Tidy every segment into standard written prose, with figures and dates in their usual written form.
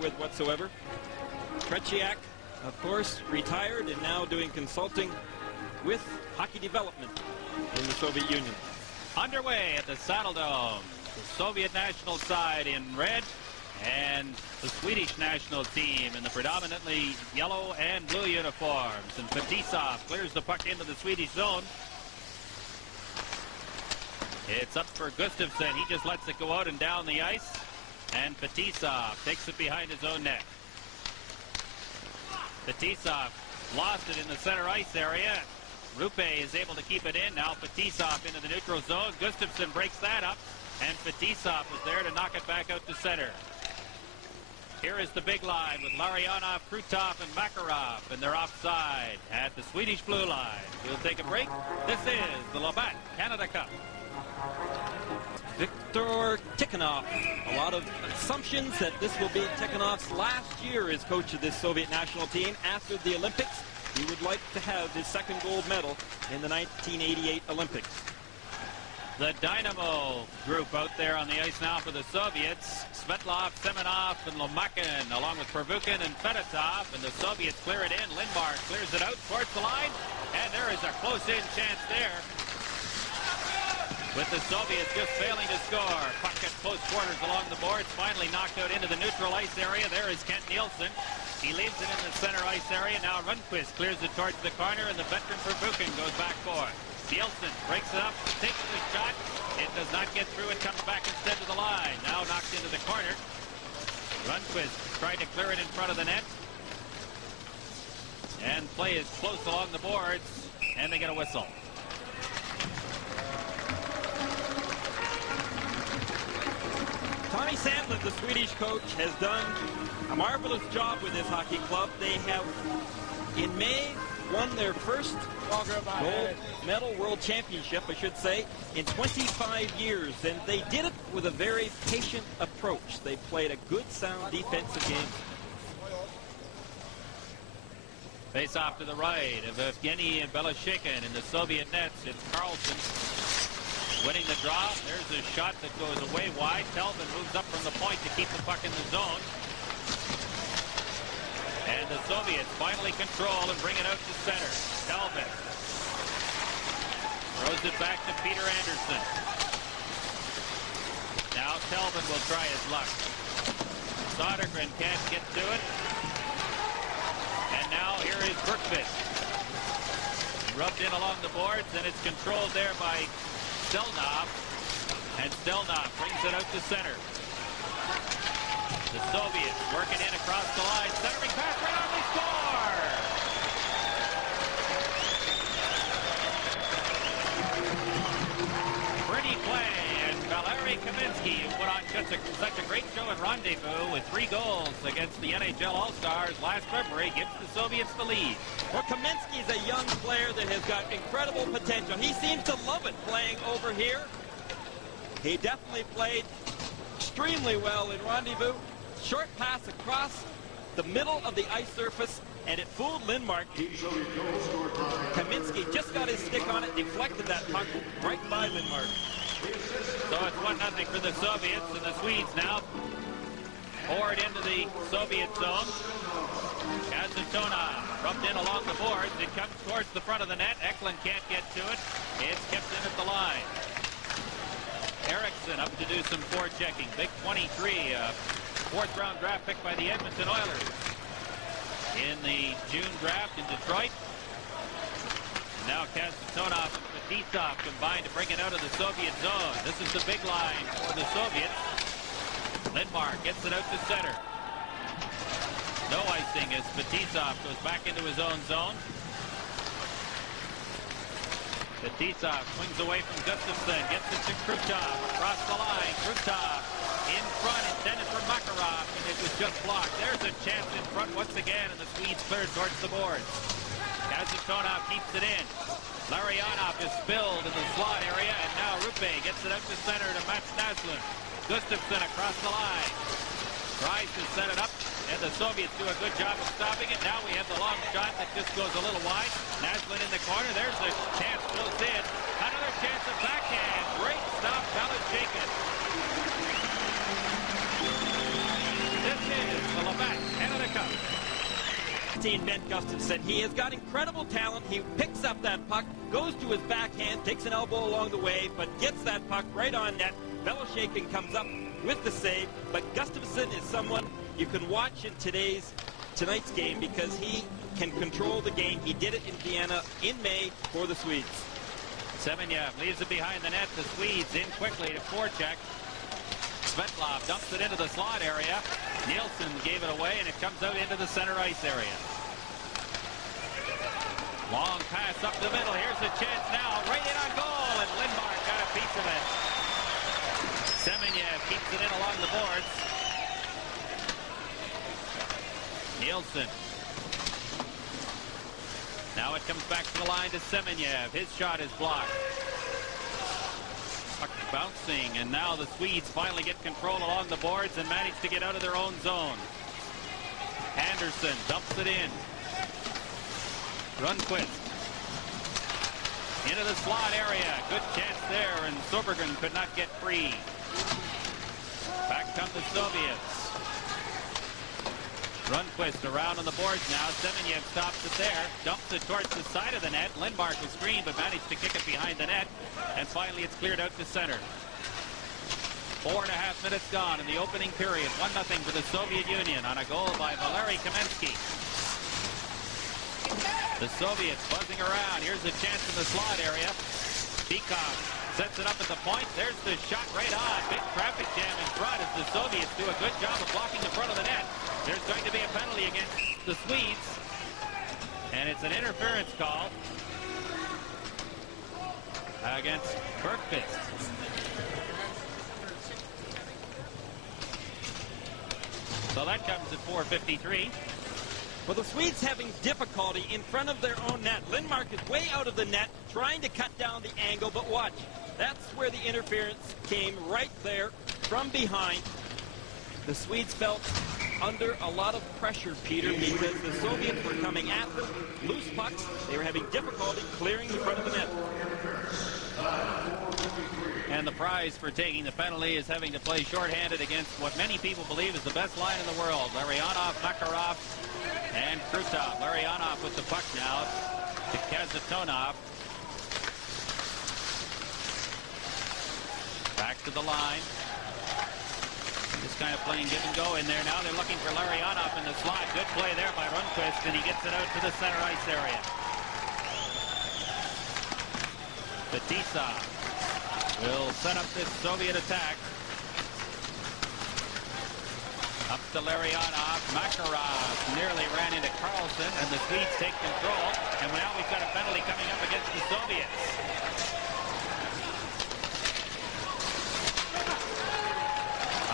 with whatsoever. Tretiak, of course, retired and now doing consulting with hockey development in the Soviet Union. Underway at the Saddle Dome. The Soviet national side in red and the Swedish national team in the predominantly yellow and blue uniforms. And Fetisov clears the puck into the Swedish zone. It's up for Gustafsson. He just lets it go out and down the ice. And Fetisov takes it behind his own net. Fetisov lost it in the center ice area. Rupe is able to keep it in. Now Fetisov into the neutral zone. Gustafsson breaks that up. And Fetisov is there to knock it back out to center. Here is the big line with Larionov, Krutov, and Makarov. And they're offside at the Swedish blue line. We'll take a break. This is the Labatt Canada Cup. Viktor Tikhonov. A lot of assumptions that this will be Tikhonov's last year as coach of this Soviet national team. After the Olympics, he would like to have his second gold medal in the 1988 Olympics. The Dynamo group out there on the ice now for the Soviets. Svetlov, Semenov, and Lomakin, along with Pervukin and Fedotov. And the Soviets clear it in. Lindmark clears it out towards the line. And there is a close-in chance there, with the Soviets just failing to score. Puck at close quarters along the boards. Finally knocked out into the neutral ice area. There is Kent Nielsen. He leaves it in the center ice area. Now Rundqvist clears it towards the corner, and the veteran Pervukin goes back for it. Nielsen breaks it up, takes the shot. It does not get through. It comes back instead to the line. Now knocked into the corner. Rundqvist tried to clear it in front of the net. And play is close along the boards, and they get a whistle. Tommy Sandlin, the Swedish coach, has done a marvelous job with this hockey club. They have, in May, won their first gold medal, world championship, I should say, in 25 years. And they did it with a very patient approach. They played a good, sound defensive game. Face off to the right of Evgeny and Belashikhin in the Soviet nets. It's Carlson winning the draw. There's a shot that goes away wide. Telvin moves up from the point to keep the puck in the zone. And the Soviets finally control and bring it out to center. Telvin throws it back to Peter Anderson. Now Telvin will try his luck. Sodergren can't get to it. And now here is Bergqvist. Rubbed in along the boards, and it's controlled there by Stelnov. And Stelnov brings it out to center. The Soviets working in across the line. Centering pass right on, they score! Pretty play, and Valeri Kaminsky, who put on such a great show at Rendezvous with 3 goals against the NHL All-Stars last February, gives the Soviets the lead. Well, Kaminsky is a young player that has got incredible potential. He seems to love it playing over here. He definitely played extremely well in Rendezvous. Short pass across the middle of the ice surface, and it fooled Lindmark. Kaminsky just got his stick on it, deflected that puck right by Lindmark. So it's 1-0 for the Soviets, and the Swedes now poured into the Soviet zone. Kazatonov rubbed in along the boards. It comes towards the front of the net. Eklund can't get to it. It's kept in at the line. Eriksson up to do some forechecking. Big 23, fourth-round draft pick by the Edmonton Oilers in the June draft in Detroit. Now Kazatonov and Fetisov combined to bring it out of the Soviet zone. This is the big line for the Soviets. Lindmark gets it out to center. No icing as Fetisov goes back into his own zone. Fetisov swings away from Gustafsson, gets it to Krutov, across the line. Krutov in front, intended for Makarov, and it was just blocked. There's a chance in front once again, and the Swedes clear towards the boards. Kazatonov keeps it in. Larionov is spilled in the slot area, and now Rupe gets it out to center to Mats Naslund. Gustafsson across the line. Tries to set it up, and the Soviets do a good job of stopping it. Now we have the long shot that just goes a little wide. Naslund in the corner. There's a chance close in. Another chance of backhand. Great stop, Belashikhin. This is the 16, Ben Gustafson. He has got incredible talent. He picks up that puck, goes to his backhand, takes an elbow along the way, but gets that puck right on net. Belosheikin comes up with the save, but Gustafson is someone you can watch in tonight's game because he can control the game. He did it in Vienna in May for the Swedes. Semenyev leaves it behind the net. The Swedes in quickly to forecheck. Svetlov dumps it into the slot area. Nielsen gave it away, and it comes out into the center ice area. Long pass up the middle. Here's a chance now. Right in on goal, and Lindmark got a piece of it. Semenyev keeps it in along the boards. Nielsen. Now it comes back to the line to Semenyev. His shot is blocked. Puck bouncing, and now the Swedes finally get control along the boards and manage to get out of their own zone. Anderson dumps it in. Rundqvist. Into the slot area. Good chance there, and Sobergen could not get free. Back come the Soviets. Rundqvist around on the boards now. Semenyev stops it there. Dumps it towards the side of the net. Lindmark was screened but managed to kick it behind the net. And finally it's cleared out to center. 4.5 minutes gone in the opening period. 1-0 for the Soviet Union on a goal by Valeri Kamensky. The Soviets buzzing around. Here's a chance in the slot area. Bikov sets it up at the point. There's the shot right on. Big traffic jam in front as the Soviets do a good job of blocking the front of the net. There's going to be a penalty against the Swedes. And it's an interference call against Bergqvist. So that comes at 4:53. Well, the Swedes having difficulty in front of their own net. Lindmark is way out of the net, trying to cut down the angle, but watch. That's where the interference came, right there from behind. The Swedes felt under a lot of pressure, Peter, because the Soviets were coming at them, loose pucks. They were having difficulty clearing the front of the net. And the prize for taking the penalty is having to play shorthanded against what many people believe is the best line in the world. Larionov, Makarov, and Krutov. Larionov with the puck now to Kazatonov. Back to the line. Just kind of playing give and go in there now. They're looking for Larionov in the slot. Good play there by Rundqvist, and he gets it out to the center ice area. Fetisov will set up this Soviet attack. Up to Larionov. Makarov nearly ran into Carlson, and the Swedes take control. And now we've got a penalty coming up against the Soviets.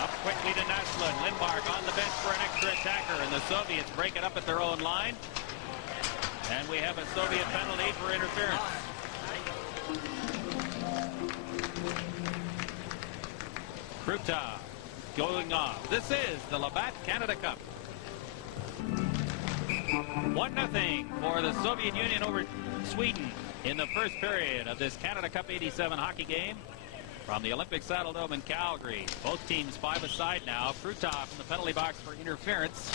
Up quickly to Naslund. Lindmark on the bench for an extra attacker, and the Soviets break it up at their own line. And we have a Soviet penalty for interference. Krutov going off. This is the Labatt Canada Cup. 1-0 for the Soviet Union over Sweden in the first period of this Canada Cup 87 hockey game from the Olympic Saddledome in Calgary. Both teams 5-a-side now. Krutov in the penalty box for interference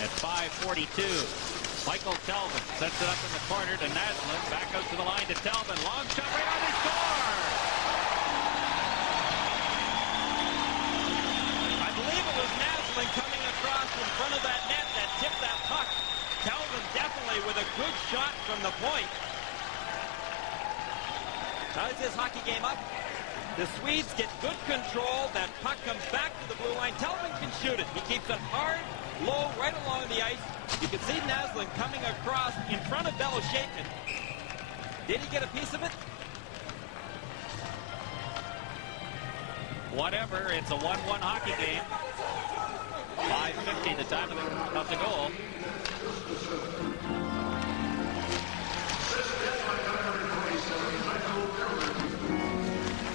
at 5:42. Michael Telvin sets it up in the corner to Naslund. Back out to the line to Telvin. Long shot right on, he scores! I believe it was Naslund coming across in front of that net that tipped that puck. Telvin definitely with a good shot from the point. Ties this hockey game up. The Swedes get good control. That puck comes back to the blue line. Telvin can shoot it. He keeps it hard, low, right along the ice. You can see Naslund coming across in front of Belosheikin. Did he get a piece of it? Whatever, it's a 1-1 hockey game. 5:50 the time of the goal.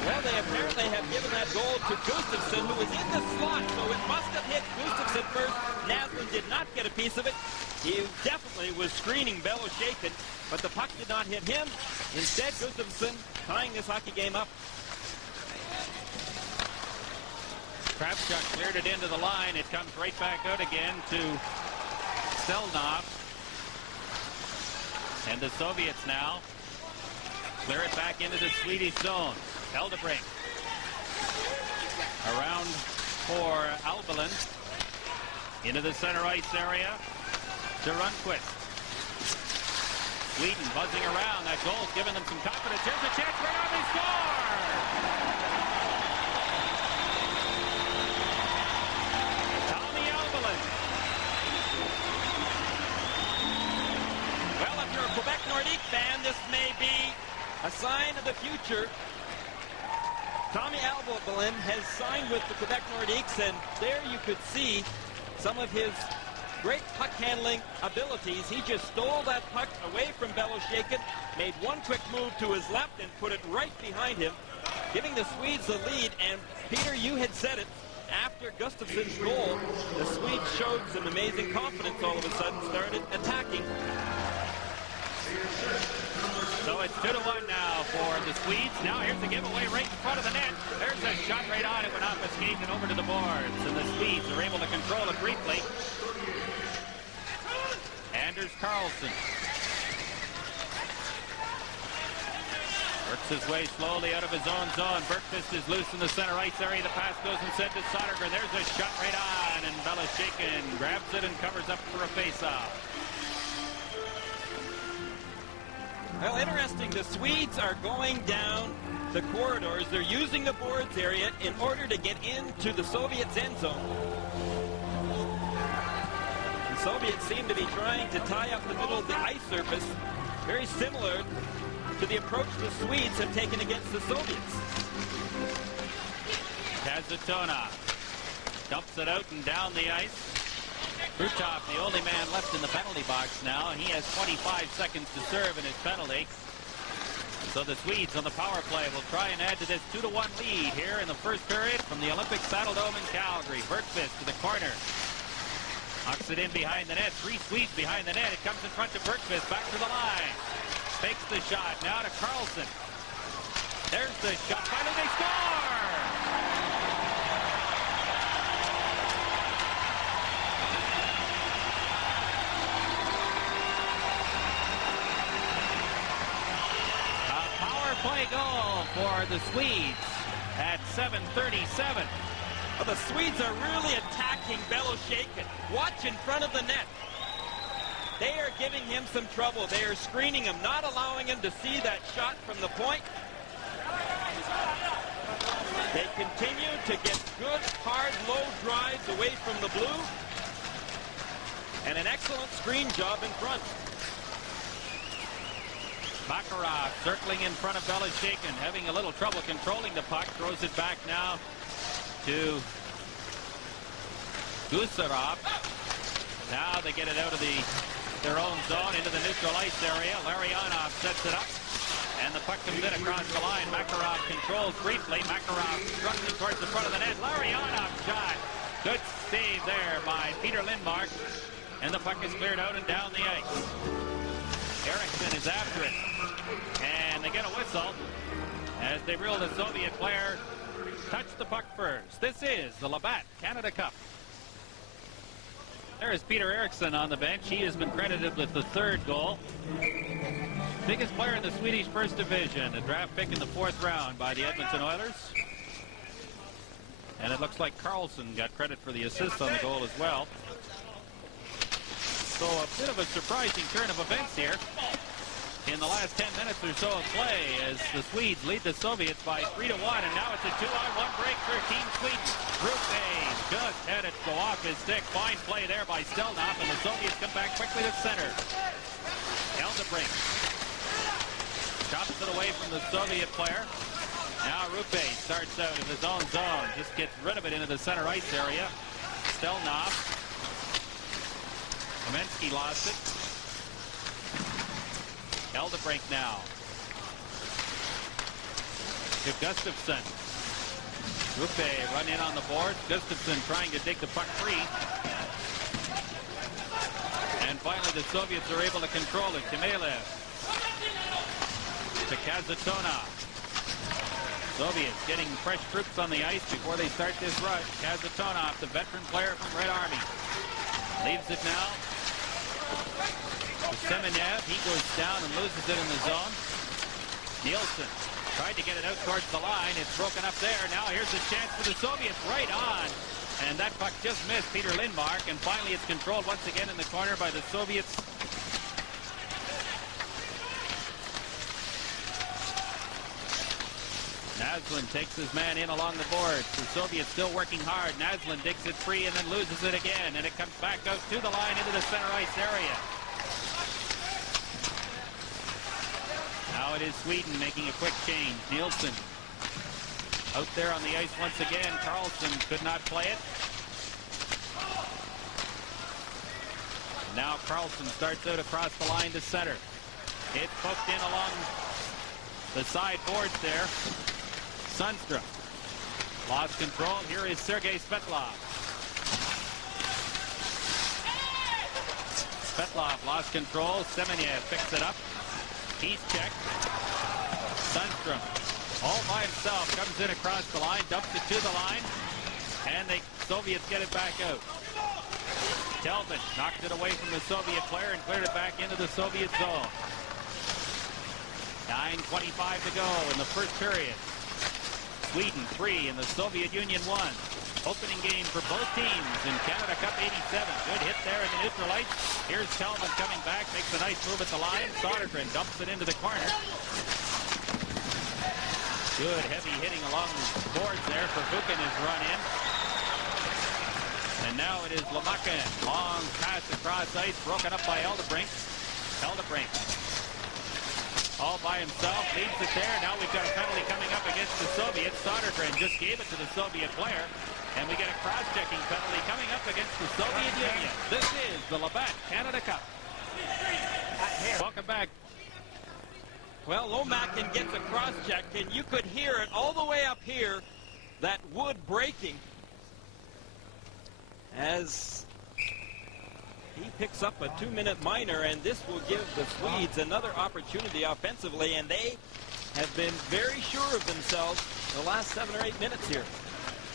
Well, they apparently have given that goal to Gustafson, who was in the slot, so it must have hit Gustafson first. Naslund did not get a piece of it. He definitely was screening Belosheikin, but the puck did not hit him. Instead, Gustafson tying this hockey game up. Kravchuk cleared it into the line. It comes right back out again to Stelnov. And the Soviets now clear it back into the Swedish zone. Eldebrink. Around for Albalin. Into the center ice area to Rundqvist. Sweden buzzing around. That goal's giving them some confidence. Here's a chance. Red Army score! Tommy Albalin. Well, if you're a Quebec Nordique fan, this may be a sign of the future. Tommy Albalin has signed with the Quebec Nordiques, and there you could see some of his great puck handling abilities. He just stole that puck away from Belosheikin, made one quick move to his left and put it right behind him, giving the Swedes the lead. And Peter, you had said it, after Gustafsson's goal, the Swedes showed some amazing confidence all of a sudden, started attacking. So it's 2-1 now for the Swedes. Now here's the giveaway right in front of the net. There's a shot right on it, went off a skate and over to the boards. And the Swedes are able to control it briefly. Anders Karlsson works his way slowly out of his own zone. Bergqvist is loose in the center ice area. The pass goes instead to Sodergren. There's a shot right on, and Belosheikin grabs it and covers up for a face-off. Well, interesting. The Swedes are going down the corridors. They're using the boards area in order to get into the Soviets' end zone. The Soviets seem to be trying to tie up the middle of the ice surface, very similar to the approach the Swedes have taken against the Soviets. Kazatonov dumps it out and down the ice. Krutov, the only man left in the penalty box now. He has 25 seconds to serve in his penalty. So the Swedes on the power play will try and add to this 2-1 lead here in the first period from the Olympic Saddledome in Calgary. Bergqvist to the corner. Knocks it in behind the net. 3 Swedes behind the net. It comes in front to Bergqvist. Back to the line. Fakes the shot. Now to Karlsson. There's the shot. Finally they score! Play goal for the Swedes at 7:37. Well, the Swedes are really attacking Belosheikin. Watch in front of the net. They are giving him some trouble. They are screening him, not allowing him to see that shot from the point. They continue to get good, hard, low drives away from the blue. And an excellent screen job in front. Makarov circling in front of Belosheikin, having a little trouble controlling the puck. Throws it back now to Gusarov. Now they get it out of their own zone into the neutral ice area. Larionov sets it up, and the puck comes in across the line. Makarov controls briefly. Makarov struggling towards the front of the net. Larionov shot. Good save there by Peter Lindmark, and the puck is cleared out and down the ice. Eriksson is after it, and they get a whistle as they reel the Soviet player touched the puck first. This is the Labatt Canada Cup. There is Peter Eriksson on the bench. He has been credited with the 3rd goal. Biggest player in the Swedish First Division, a draft pick in the 4th round by the Edmonton Oilers. And it looks like Karlsson got credit for the assist on the goal as well. So a bit of a surprising turn of events here in the last 10 minutes or so of play as the Swedes lead the Soviets by 3-1, and now it's a 2-on-1 break for Team Sweden. Rupe just had it go off his stick. Fine play there by Stelnov, and the Soviets come back quickly to center. Eldebrink chops it away from the Soviet player. Now Rupe starts out in his own zone, just gets rid of it into the center ice area. Stelnov. Kamensky lost it. Eldebrink now. To Gustafsson. Rupe run in on the board. Gustafsson trying to dig the puck free. And finally the Soviets are able to control it. Kamelev. To Kazatonov. Soviets getting fresh troops on the ice before they start this rush. Kazatonov, the veteran player from Red Army. Leaves it now Semenev, he goes down and loses it in the zone. Nielsen tried to get it out towards the line. It's broken up there. Now here's a chance for the Soviets right on. And that puck just missed Peter Lindmark. And finally it's controlled once again in the corner by the Soviets. Naslund takes his man in along the boards. The Soviets still working hard. Naslund digs it free and then loses it again. And it comes back out to the line into the center ice area. Now it is Sweden making a quick change. Nielsen out there on the ice once again. Carlson could not play it. Now Carlson starts out across the line to center. It's poked in along the side boards there. Sundstrom lost control. Here is Sergei Svetlov. Svetlov lost control. Semenev picks it up. He's checked. Sundstrom all by himself comes in across the line, dumps it to the line, and the Soviets get it back out. Delvin knocked it away from the Soviet player and cleared it back into the Soviet zone. 9:25 to go in the first period. Sweden 3 and the Soviet Union 1. Opening game for both teams in Canada Cup 87. Good hit there in the neutral ice. Here's Tellman coming back, makes a nice move at the line. Sodergren dumps it into the corner. Good heavy hitting along the boards there for Buchan has run in. And now it is Lamakin. Long pass across ice, broken up by Eldebrink. Eldebrink all by himself, leaves it there. Now we've got a penalty coming up against the Soviets. Sodergren just gave it to the Soviet player. And we get a cross-checking penalty coming up against the Soviet Union. This is the Labatt Canada Cup. Welcome back. Well, Lomakin gets a cross-check, and you could hear it all the way up here, that wood breaking, as he picks up a 2-minute minor, and this will give the Swedes another opportunity offensively, and they have been very sure of themselves the last 7 or 8 minutes here.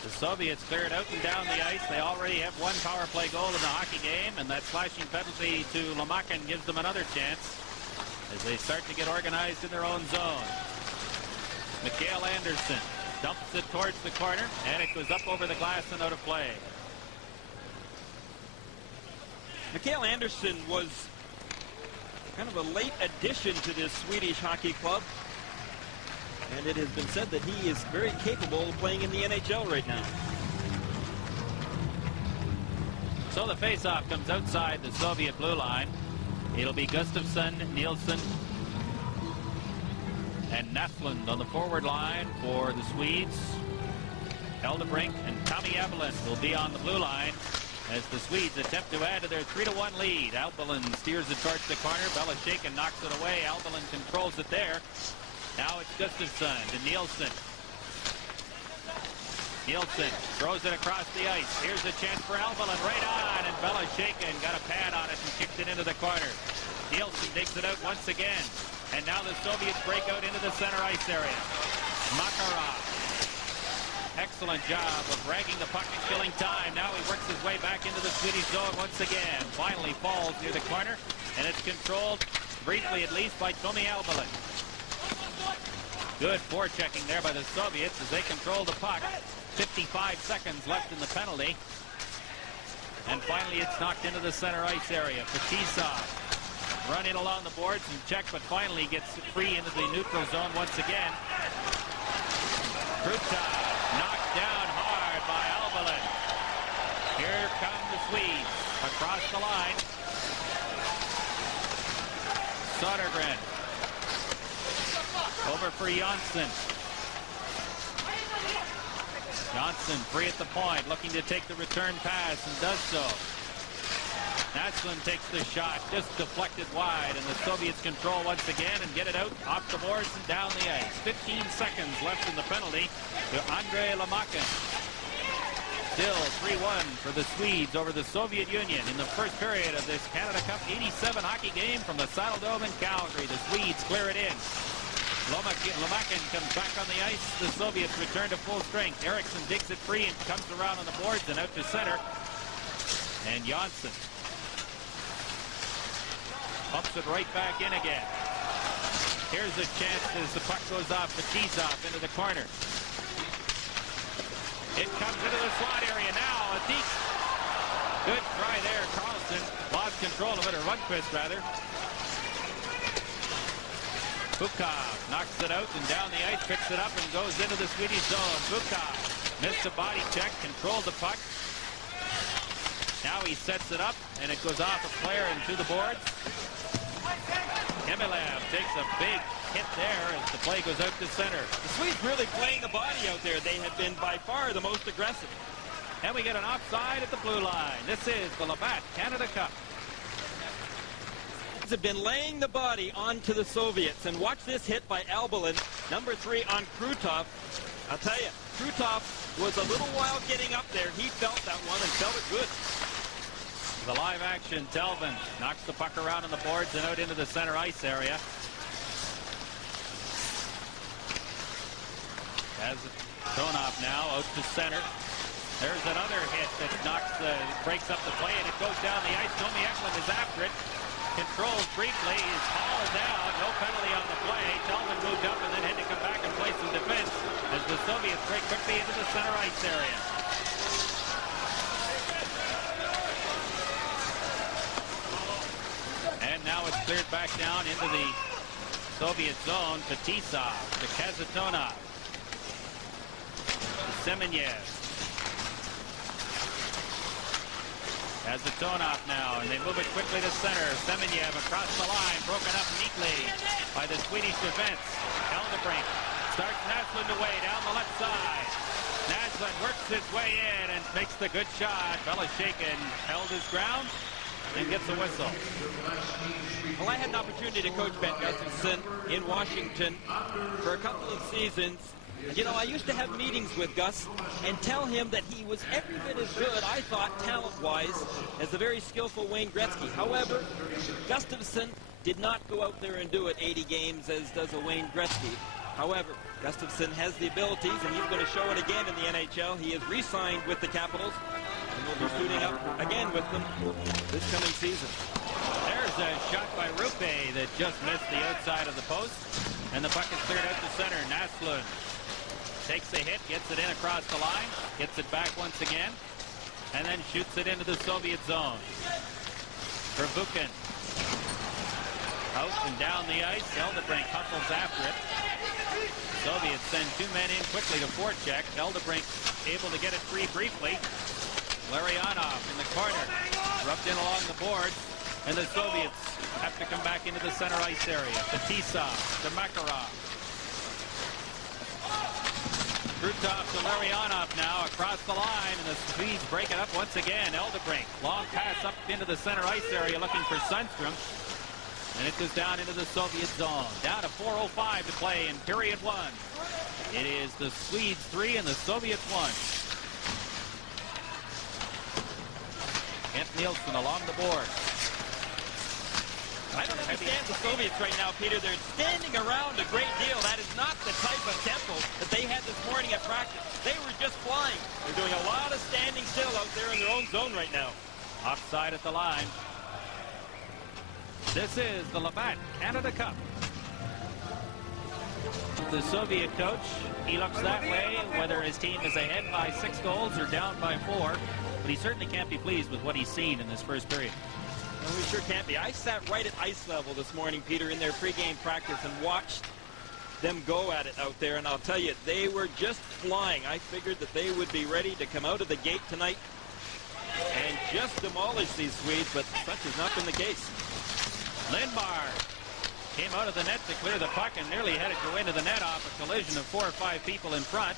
The Soviets cleared out and down the ice. They already have one power play goal in the hockey game, and that slashing penalty to Lamakin gives them another chance as they start to get organized in their own zone. Mikael Anderson dumps it towards the corner, and it goes up over the glass and out of play. Mikael Anderson was kind of a late addition to this Swedish hockey club. And it has been said that he is very capable of playing in the NHL right now. So the faceoff comes outside the Soviet blue line. It'll be Gustafsson, Nielsen, and Naslund on the forward line for the Swedes. Eldebrink and Tommy Evelyn will be on the blue line as the Swedes attempt to add to their 3-1 lead. Albelin steers it towards the corner. Belashekin knocks it away. Albelin controls it there. Now it's Gustafsson to Nielsen. Nielsen throws it across the ice. Here's a chance for Albelin right on, and Belashekin got a pad on it and kicked it into the corner. Nielsen digs it out once again, and now the Soviets break out into the center ice area. Makarov. Excellent job of dragging the puck and killing time. Now he works his way back into the Swedish zone once again. Finally falls near the corner, and it's controlled, briefly at least, by Tommy Albelin. Good forechecking there by the Soviets as they control the puck. 55 seconds left in the penalty. And finally it's knocked into the center ice area. Fetisov run in along the boards and check, but finally gets free into the neutral zone once again. Krutov knocked down hard by Albelin. Here come the Swedes across the line. Sodergren. Over for Janssen. Janssen free at the point, looking to take the return pass and does so. Naslund takes the shot, just deflected wide, and the Soviets control once again and get it out off the boards and down the ice. 15 seconds left in the penalty to Andrei Lamakin. Still 3-1 for the Swedes over the Soviet Union in the first period of this Canada Cup 87 hockey game from the Saddledome in Calgary. The Swedes clear it in. Lamakin comes back on the ice. The Soviets return to full strength. Eriksson digs it free and comes around on the boards and out to center. And Janssen Pumps it right back in again. Here's a chance as the puck goes off Fetisov into the corner. It comes into the slot area now. A deep. Good try there. Carlson lost control of it, or Lundqvist rather. Bukov knocks it out and down the ice, picks it up and goes into the Swedish zone. Bukov missed a body check, controlled the puck. Now he sets it up, and it goes off a player and to the boards. Hemilev takes a big hit there as the play goes out to center. The Swedes really playing the body out there. They have been by far the most aggressive. And we get an offside at the blue line. This is the Labatt Canada Cup. Have been laying the body onto the Soviets. And watch this hit by Albelin, number 3 on Krutov. I'll tell you, Krutov was a little while getting up there. He felt that one and felt it good. The live action, Delvin knocks the puck around on the boards and out into the center ice area. Has Tonov now out to center. There's another hit that breaks up the play, and it goes down the ice. Tommy Eklund is after it. Controls briefly, is hauled down, no penalty on the play. Delvin moved up and then had to come back and play some defense as the Soviets break quickly into the center ice area. And now it's cleared back down into the Soviet zone. Fetisov to Kazatonov. To Semenyev. Kazatonov now, and they move it quickly to center. Semenyev across the line, broken up neatly by the Swedish defense. Eldebrink starts Naslund away down the left side. Naslund works his way in and makes the good shot. Belashekin held his ground and gets a whistle. Well, I had an opportunity to coach Ben Gustafson in Washington for a couple of seasons. You know, I used to have meetings with Gus and tell him that he was every bit as good, I thought, talent-wise, as the very skillful Wayne Gretzky. However, Gustafson did not go out there and do it 80 games as does a Wayne Gretzky. However, Gustafson has the abilities, and he's going to show it again in the NHL. He is re-signed with the Capitals, and will be suiting up again with them this coming season. There's a shot by Rupe that just missed the outside of the post, and the puck is cleared out to center. Naslund takes a hit, gets it in across the line, gets it back once again, and then shoots it into the Soviet zone. For Buchan. Out and down the ice. Eldebrink hustles after it. Soviets send 2 men in quickly to forecheck. Eldebrink able to get it free briefly. Larionov in the corner. Rubbed in along the boards. And the Soviets have to come back into the center ice area. Fetisov to Makarov. Krutov to Larionov now across the line, and the Swedes break it up once again. Eldebrink, long pass up into the center ice area looking for Sundstrom, and it goes down into the Soviet zone. Down to 4:05 to play in period 1. It is the Swedes 3 and the Soviets 1. Kent Nielsen along the board. I don't understand the Soviets right now, Peter. They're standing around a great deal. That is not the type of tempo that they had this morning at practice. They were just flying. They're doing a lot of standing still out there in their own zone right now. Offside at the line. This is the Labatt Canada Cup. The Soviet coach, he looks that way, whether his team is ahead by 6 goals or down by 4. But he certainly can't be pleased with what he's seen in this first period. No, we sure can't be. I sat right at ice level this morning, Peter, in their pregame practice and watched them go at it out there. And I'll tell you, they were just flying. I figured that they would be ready to come out of the gate tonight and just demolish these Swedes, but such has not been the case. Lindbar came out of the net to clear the puck and nearly had it go into the net off a collision of 4 or 5 people in front.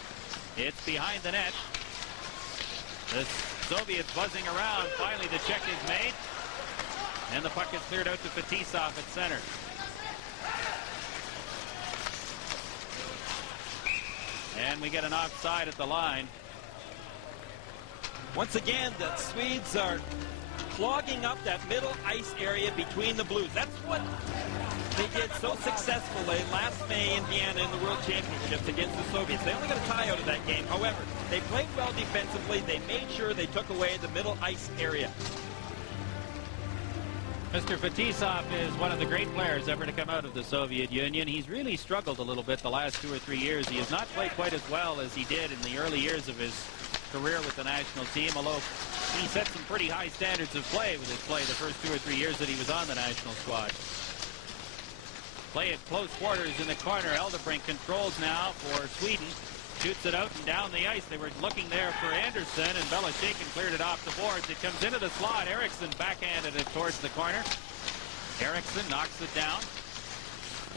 It's behind the net. The Soviets buzzing around. Finally, the check is made. And the puck is cleared out to Fetisov at center. And we get an offside at the line. Once again, the Swedes are clogging up that middle ice area between the Blues. That's what they did so successfully last May in Vienna in the World Championships against the Soviets. They only got a tie out of that game. However, they played well defensively. They made sure they took away the middle ice area. Mr. Fetisov is one of the great players ever to come out of the Soviet Union. He's really struggled a little bit the last 2 or 3 years. He has not played quite as well as he did in the early years of his career with the national team, although he set some pretty high standards of play with his play the first 2 or 3 years that he was on the national squad. Play at close quarters in the corner. Eldebrink controls now for Sweden. Shoots it out and down the ice. They were looking there for Anderson, and Belashekin cleared it off the boards. It comes into the slot. Eriksson backhanded it towards the corner. Eriksson knocks it down.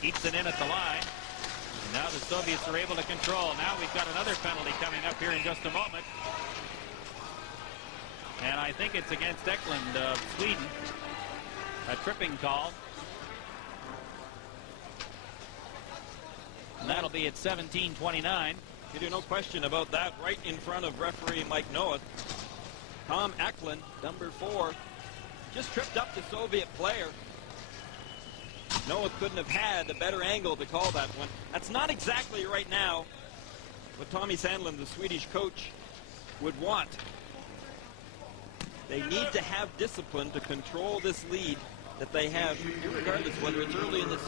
Keeps it in at the line. And now the Soviets are able to control. Now we've got another penalty coming up here in just a moment. And I think it's against Eklund of Sweden. A tripping call. And that'll be at 17:29. There's no question about that. Right in front of referee Mike Noah. Tom Eklund, number 4, just tripped up the Soviet player. Noah couldn't have had a better angle to call that one. That's not exactly right now what Tommy Sandlin, the Swedish coach, would want. They need to have discipline to control this lead that they have, regardless whether it's early in this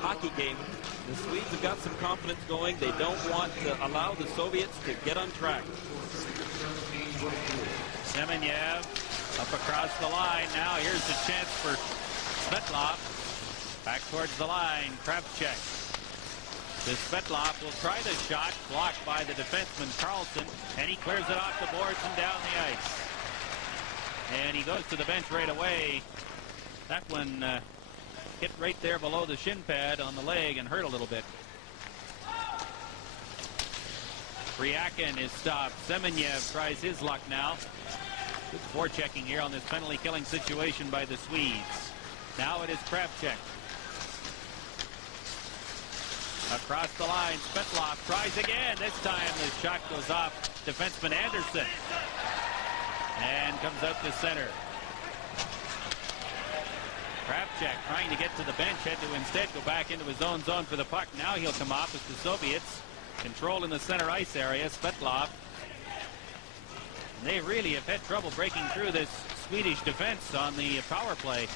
hockey game. The Swedes have got some confidence going. They don't want to allow the Soviets to get on track. Semenyev up across the line. Now here's the chance for Svetlov. Back towards the line. Kravchuk. The Svetlov will try the shot. Blocked by the defenseman Carlson. And he clears it off the boards and down the ice. And he goes to the bench right away. That one hit right there below the shin pad on the leg and hurt a little bit. Bryakin is stopped. Semenyev tries his luck now. Good forechecking here on this penalty killing situation by the Swedes. Now it is Kravchuk. Across the line, Svetlov tries again. This time the shot goes off defenseman Anderson. And comes out to center. Kravchuk trying to get to the bench, had to instead go back into his own zone for the puck. Now he'll come off as the Soviets control in the center ice area. Svetlov. And they really have had trouble breaking through this Swedish defense on the power play.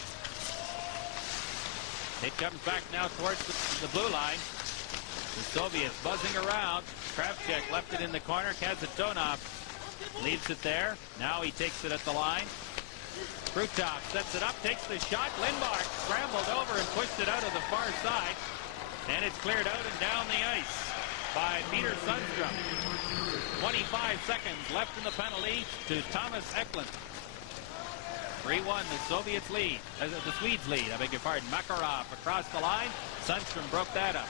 It comes back now towards the blue line. The Soviets buzzing around. Kravchuk left it in the corner. Kazatonov leaves it there. Now he takes it at the line. Krutov sets it up, takes the shot. Lindmark scrambled over and pushed it out of the far side. And it's cleared out and down the ice by Peter Sundstrom. 25 seconds left in the penalty to Thomas Eklund. 3-1, the Soviets lead. The Swedes lead, I beg your pardon. Makarov across the line. Sundstrom broke that up.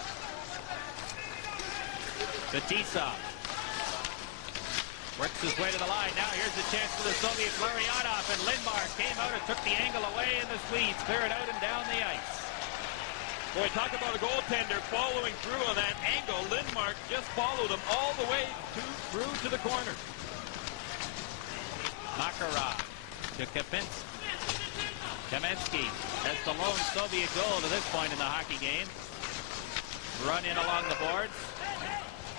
Fetisov works his way to the line. Now here's the chance for the Soviets. Larionov and Lindmark came out and took the angle away, and the Swedes clear it out and down the ice. Boy, talk about a goaltender following through on that angle. Lindmark just followed him all the way through to the corner. Makarov to Kamensky has the lone Soviet goal to this point in the hockey game. Run in along the boards.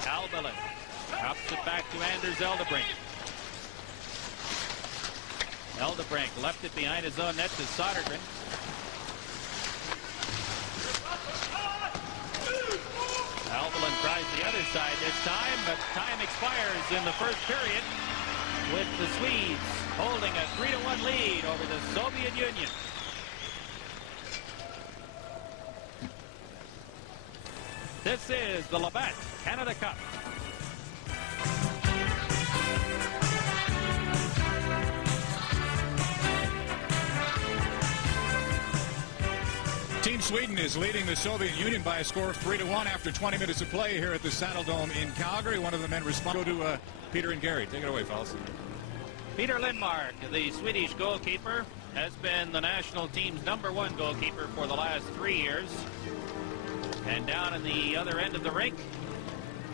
Albalin drops it back to Anders Eldebrink. Eldebrink left it behind his own net to Sodergren. Albalin tries the other side this time, but time expires in the first period with the Swedes holding a 3-1 lead over the Soviet Union. This is the Labatt Canada Cup. Team Sweden is leading the Soviet Union by a score of 3-1 after 20 minutes of play here at the Saddledome in Calgary. One of the men responded to Peter and Gary. Take it away, fellas. Peter Lindmark, the Swedish goalkeeper, has been the national team's #1 goalkeeper for the last 3 years. And down in the other end of the rink,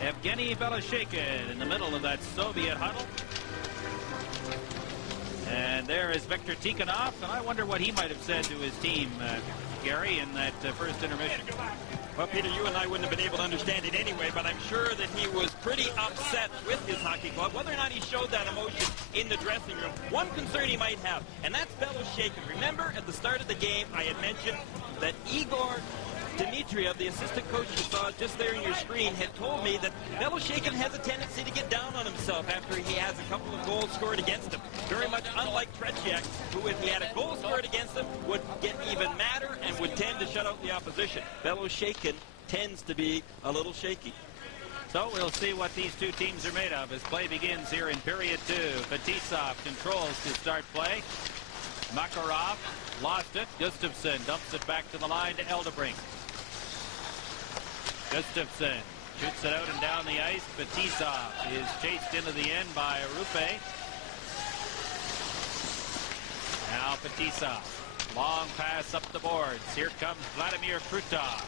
Evgeny Belashekin in the middle of that Soviet huddle. And there is Viktor Tikhonov, and I wonder what he might have said to his team, Gary, in that first intermission. Well, Peter, you and I wouldn't have been able to understand it anyway, but I'm sure that he was pretty upset with his hockey club. Whether or not he showed that emotion in the dressing room, one concern he might have, and that's Belosheikin. Remember, at the start of the game, I had mentioned that Igor Dmitriev, the assistant coach you saw just there in your screen, had told me that Belosheikin has a tendency to get down on himself after he has a couple of goals scored against him. Very much unlike Tretiak, who, if he had a goal scored against him, would get even madder and would tend to shut out the opposition. Belosheikin tends to be a little shaky. So we'll see what these two teams are made of as play begins here in period 2. Fetisov controls to start play. Makarov lost it. Gustafsson dumps it back to the line to Eldebrink. Gustafsson shoots it out and down the ice. Fetisov is chased into the end by Rupe. Now Fetisov. Long pass up the boards. Here comes Vladimir Krutov.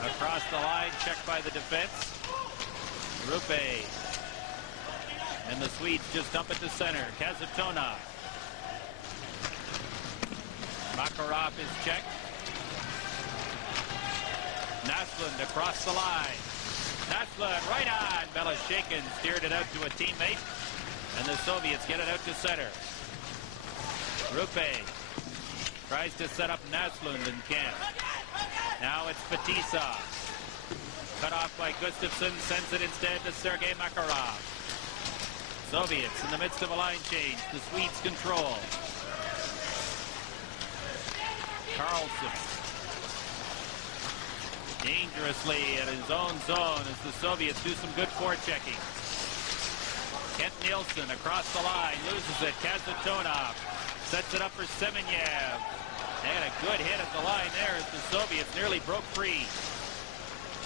Across the line, checked by the defense. Rupe. And the Swedes just dump it to center. Kazatonov. Makarov is checked. Naslund across the line. Naslund right on. Belosheikin steered it out to a teammate. And the Soviets get it out to center. Rupe tries to set up Naslund and can't. Now it's Fetisov. Cut off by Gustafsson. Sends it instead to Sergei Makarov. Soviets in the midst of a line change. The Swedes control. Carlson. Dangerously at his own zone as the Soviets do some good forechecking. Kent Nielsen across the line, loses it. Kazatonov sets it up for Semenyev. They had a good hit at the line there as the Soviets nearly broke free.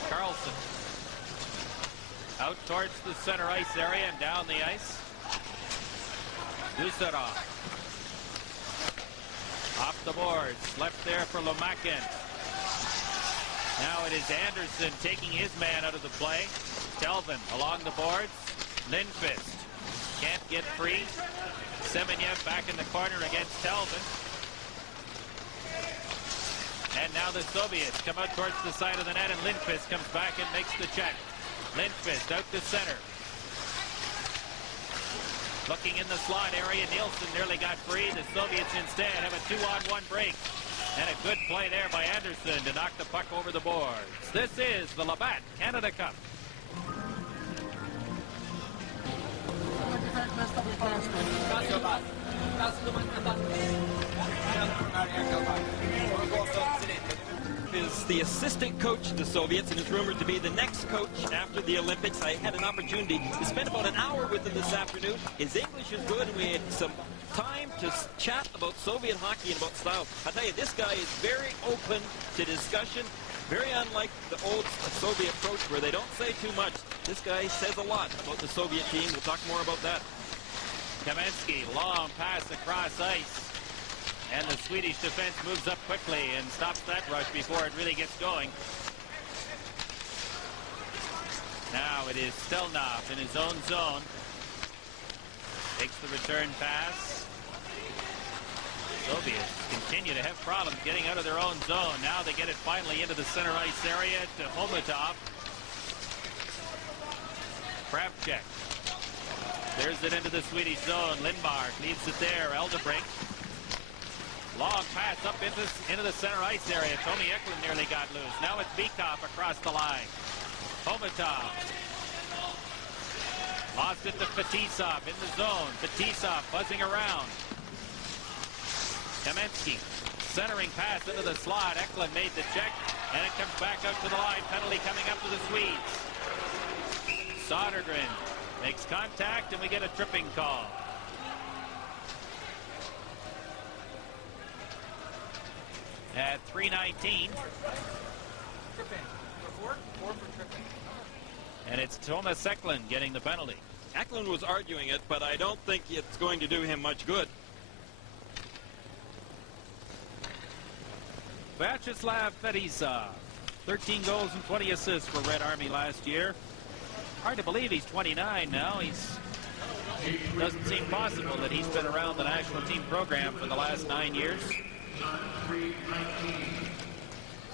Carlson out towards the center ice area and down the ice. Gusarov off the boards, left there for Lomakin. Now it is Anderson taking his man out of the play. Telvin along the boards. Lindqvist can't get free. Semenyev back in the corner against Telvin. And now the Soviets come out towards the side of the net, and Lindqvist comes back and makes the check. Lindqvist out to center. Looking in the slot area, Nielsen nearly got free. The Soviets instead have a 2-on-1 break. And a good play there by Anderson to knock the puck over the boards. This is the Labatt Canada Cup. Is the assistant coach of the Soviets and is rumored to be the next coach after the Olympics. I had an opportunity to spend about an hour with him this afternoon. His English is good, and we had some time to chat about Soviet hockey and about style. I'll tell you, this guy is very open to discussion, very unlike the old Soviet approach where they don't say too much. This guy says a lot about the Soviet team. We'll talk more about that. Kamensky, long pass across ice. And the Swedish defense moves up quickly and stops that rush before it really gets going. Now it is Stelnov in his own zone. Takes the return pass. Soviets continue to have problems getting out of their own zone. Now they get it finally into the center ice area to Homatov. Kravchuk. There's it into the Swedish zone. Lindmark leaves it there. Eldebrink. Long pass up into the center ice area. Tony Eklund nearly got loose. Now it's Bikov across the line. Homatov. Lost it to Fetisov in the zone. Fetisov buzzing around. Kamensky. Centering pass into the slot. Eklund made the check. And it comes back out to the line. Penalty coming up to the Swedes. Sodergren makes contact and we get a tripping call. At 3:19. Four for tripping. And it's Thomas Eklund getting the penalty. Eklund was arguing it, but I don't think it's going to do him much good. Vyacheslav Fetisov, 13 goals and 20 assists for Red Army last year. Hard to believe he's 29 now. He's Doesn't seem possible that he's been around the national team program for the last 9 years.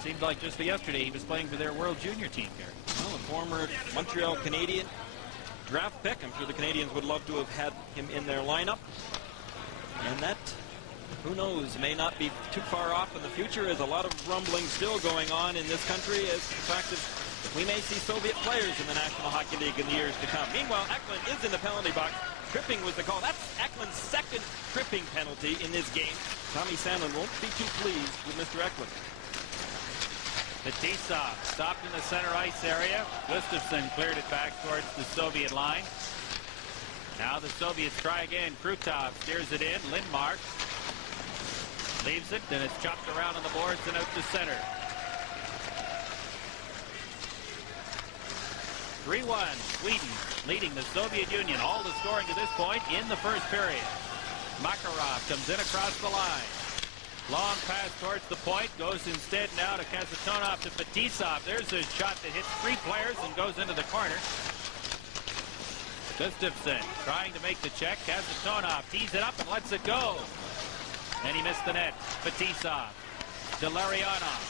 Seems like just yesterday he was playing for their World Junior team here. Well, a former Montreal Canadian draft pick. I'm sure the Canadians would love to have had him in their lineup. And that, who knows, may not be too far off in the future, as a lot of rumbling still going on in this country as the fact that we may see Soviet players in the National Hockey League in the years to come. Meanwhile, Eklund is in the penalty box. Tripping was the call. That's Eklund's second tripping penalty in this game. Tommy Sandlin won't be too pleased with Mr. Eklund. Fetisov stopped in the center ice area. Gustafsson cleared it back towards the Soviet line. Now the Soviets try again. Krutov steers it in. Lindmark leaves it, and it's chopped around on the boards and out to center. 3-1, Sweden leading the Soviet Union. All the scoring to this point in the first period. Makarov comes in across the line. Long pass towards the point, goes instead now to Kasatonov to Fetisov. There's a shot that hits 3 players and goes into the corner. Gustafsson trying to make the check. Kasatonov tees it up and lets it go. And he missed the net. Fetisov to Larionov.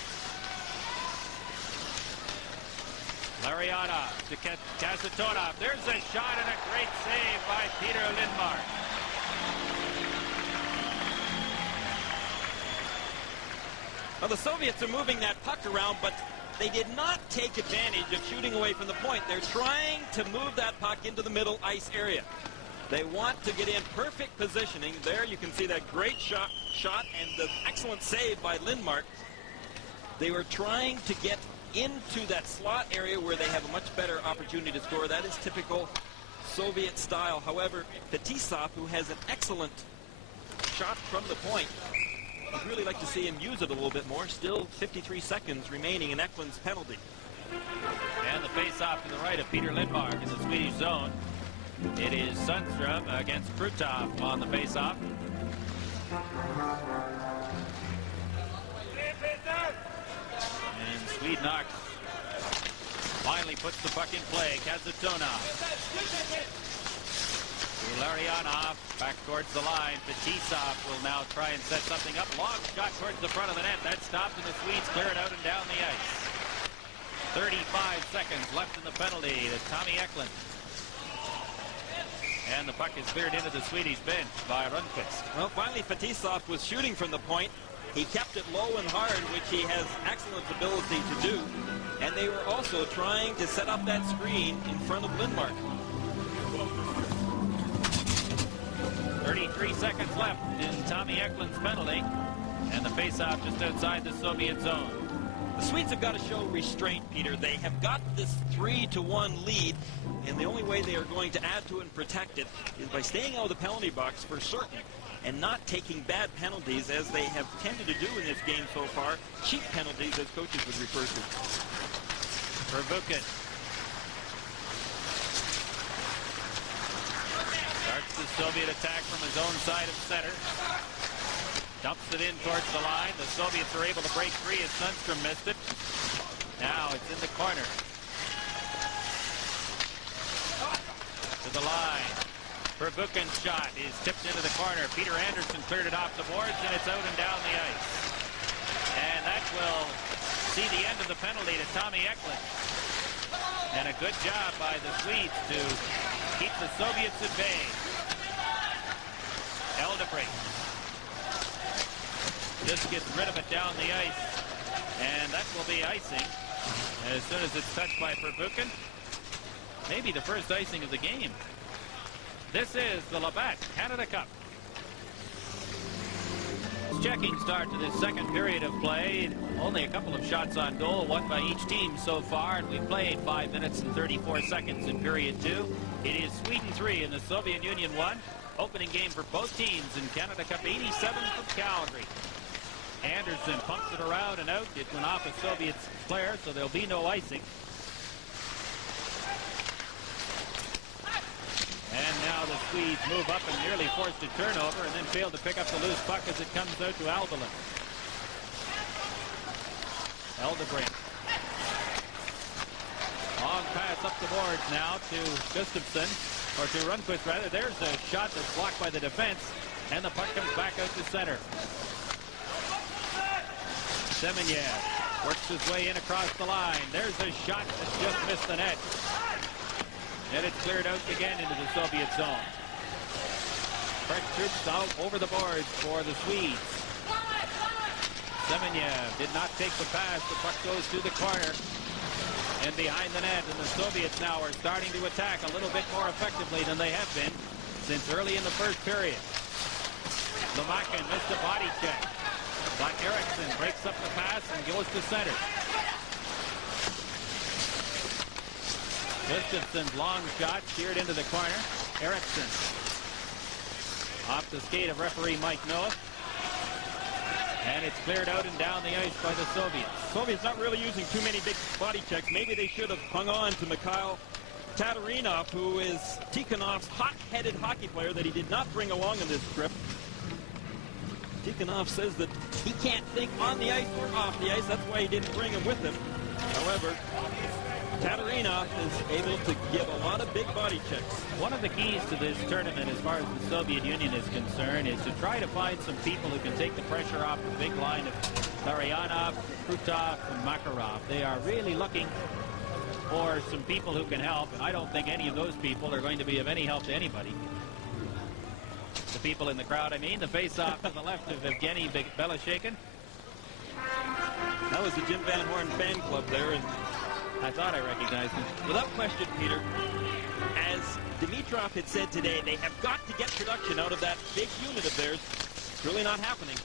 Larionov to Kasatonov. There's a shot and a great save by Peter Lindmark. Well, the Soviets are moving that puck around, but they did not take advantage of shooting away from the point. They're trying to move that puck into the middle ice area. They want to get in perfect positioning. There you can see that great shot and the excellent save by Lindmark. They were trying to get into that slot area where they have a much better opportunity to score. That is typical Soviet style. However, Fetisov, who has an excellent shot from the point, I'd really like to see him use it a little bit more. Still 53 seconds remaining in Eklund's penalty. And the face-off to the right of Peter Lindmark in the Swedish zone. It is Sundstrom against Krutov on the face-off. And Sweden finally puts the puck in play. Kasatonov. Larionov back towards the line. Fetisov will now try and set something up. Long shot towards the front of the net. That stopped, and the Swedes clear it out and down the ice. 35 seconds left in the penalty to Tommy Eklund. And the puck is cleared into the Swedish bench by Rundqvist. Well, finally Fetisov was shooting from the point. He kept it low and hard, which he has excellent ability to do. And they were also trying to set up that screen in front of Lindmark. 33 seconds left in Tommy Eklund's penalty. And the face-off just outside the Soviet zone. The Swedes have got to show restraint, Peter. They have got this 3-1 lead, and the only way they are going to add to it and protect it is by staying out of the penalty box for certain and not taking bad penalties, as they have tended to do in this game so far. Cheap penalties, as coaches would refer to. Pervukin starts the Soviet attack from his own side of center. Dumps it in towards the line. The Soviets are able to break free as Sundstrom missed it. Now it's in the corner. To the line. Pervukin's shot is tipped into the corner. Peter Anderson cleared it off the boards, and it's out and down the ice. And that will see the end of the penalty to Tommy Eklund. And a good job by the Swedes to keep the Soviets at bay. Eldebring just gets rid of it down the ice, and that will be icing as soon as it's touched by Pervukin. Maybe the first icing of the game. This is the Labatt Canada Cup. Checking start to this second period of play. Only a couple of shots on goal, one by each team so far, and we've played 5 minutes and 34 seconds in period 2. It is Sweden 3 and the Soviet Union 1. Opening game for both teams in Canada Cup 87 from Calgary. Anderson pumps it around and out. It went off a Soviet player, so there'll be no icing. And now the Swedes move up and nearly forced a turnover and then fail to pick up the loose puck as it comes out to Albalin. Eldebring. Long pass up the boards now to Gustafsson. or to Rundqvist rather. There's a shot that's blocked by the defense, and the puck comes back out to center. Semenyev works his way in across the line. There's a shot that just missed the net. And it's cleared out again into the Soviet zone. Fresh troops out over the boards for the Swedes. Semenyev did not take the pass. The puck goes to the corner and behind the net. And the Soviets now are starting to attack a little bit more effectively than they have been since early in the first period. Lamakin missed a body check. But Eriksson breaks up the pass and goes to center. Gustafsson's long shot steered into the corner. Eriksson off the skate of referee Mike Noah. And it's cleared out and down the ice by the Soviets. Soviets not really using too many big body checks. Maybe they should have hung on to Mikhail Tatarinov, who is Tikhonov's hot-headed hockey player that he did not bring along in this trip. Tikhonov says that he can't think on the ice or off the ice. That's why he didn't bring him with him. However, Tatarinov is able to give a lot of big body checks. One of the keys to this tournament as far as the Soviet Union is concerned is to try to find some people who can take the pressure off the big line of Larionov, Krutov, and Makarov. They are really looking for some people who can help, and I don't think any of those people are going to be of any help to anybody. The people in the crowd, I mean. The face-off to the left of Evgeny Beloshekin. That was the Jim Van Horn fan club there, and I thought I recognized him. Without question, Peter, as Dimitrov had said today, they have got to get production out of that big unit of theirs. It's really not happening.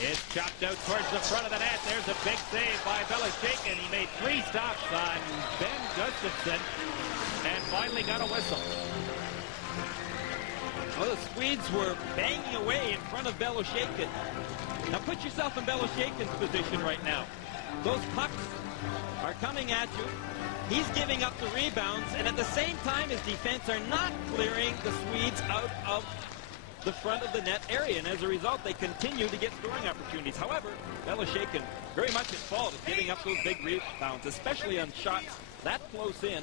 It's chopped out towards the front of the net. There's a big save by Beloshekin. He made 3 stops on Ben Gustafsson and finally got a whistle. Well, the Swedes were banging away in front of Beloshekin. Now put yourself in Beloshekin's position right now. Those pucks are coming at you. He's giving up the rebounds, and at the same time his defense are not clearing the Swedes out of the front of the net area, and as a result they continue to get scoring opportunities. However, Beloshekin very much at fault of giving up those big rebounds, especially on shots that close in.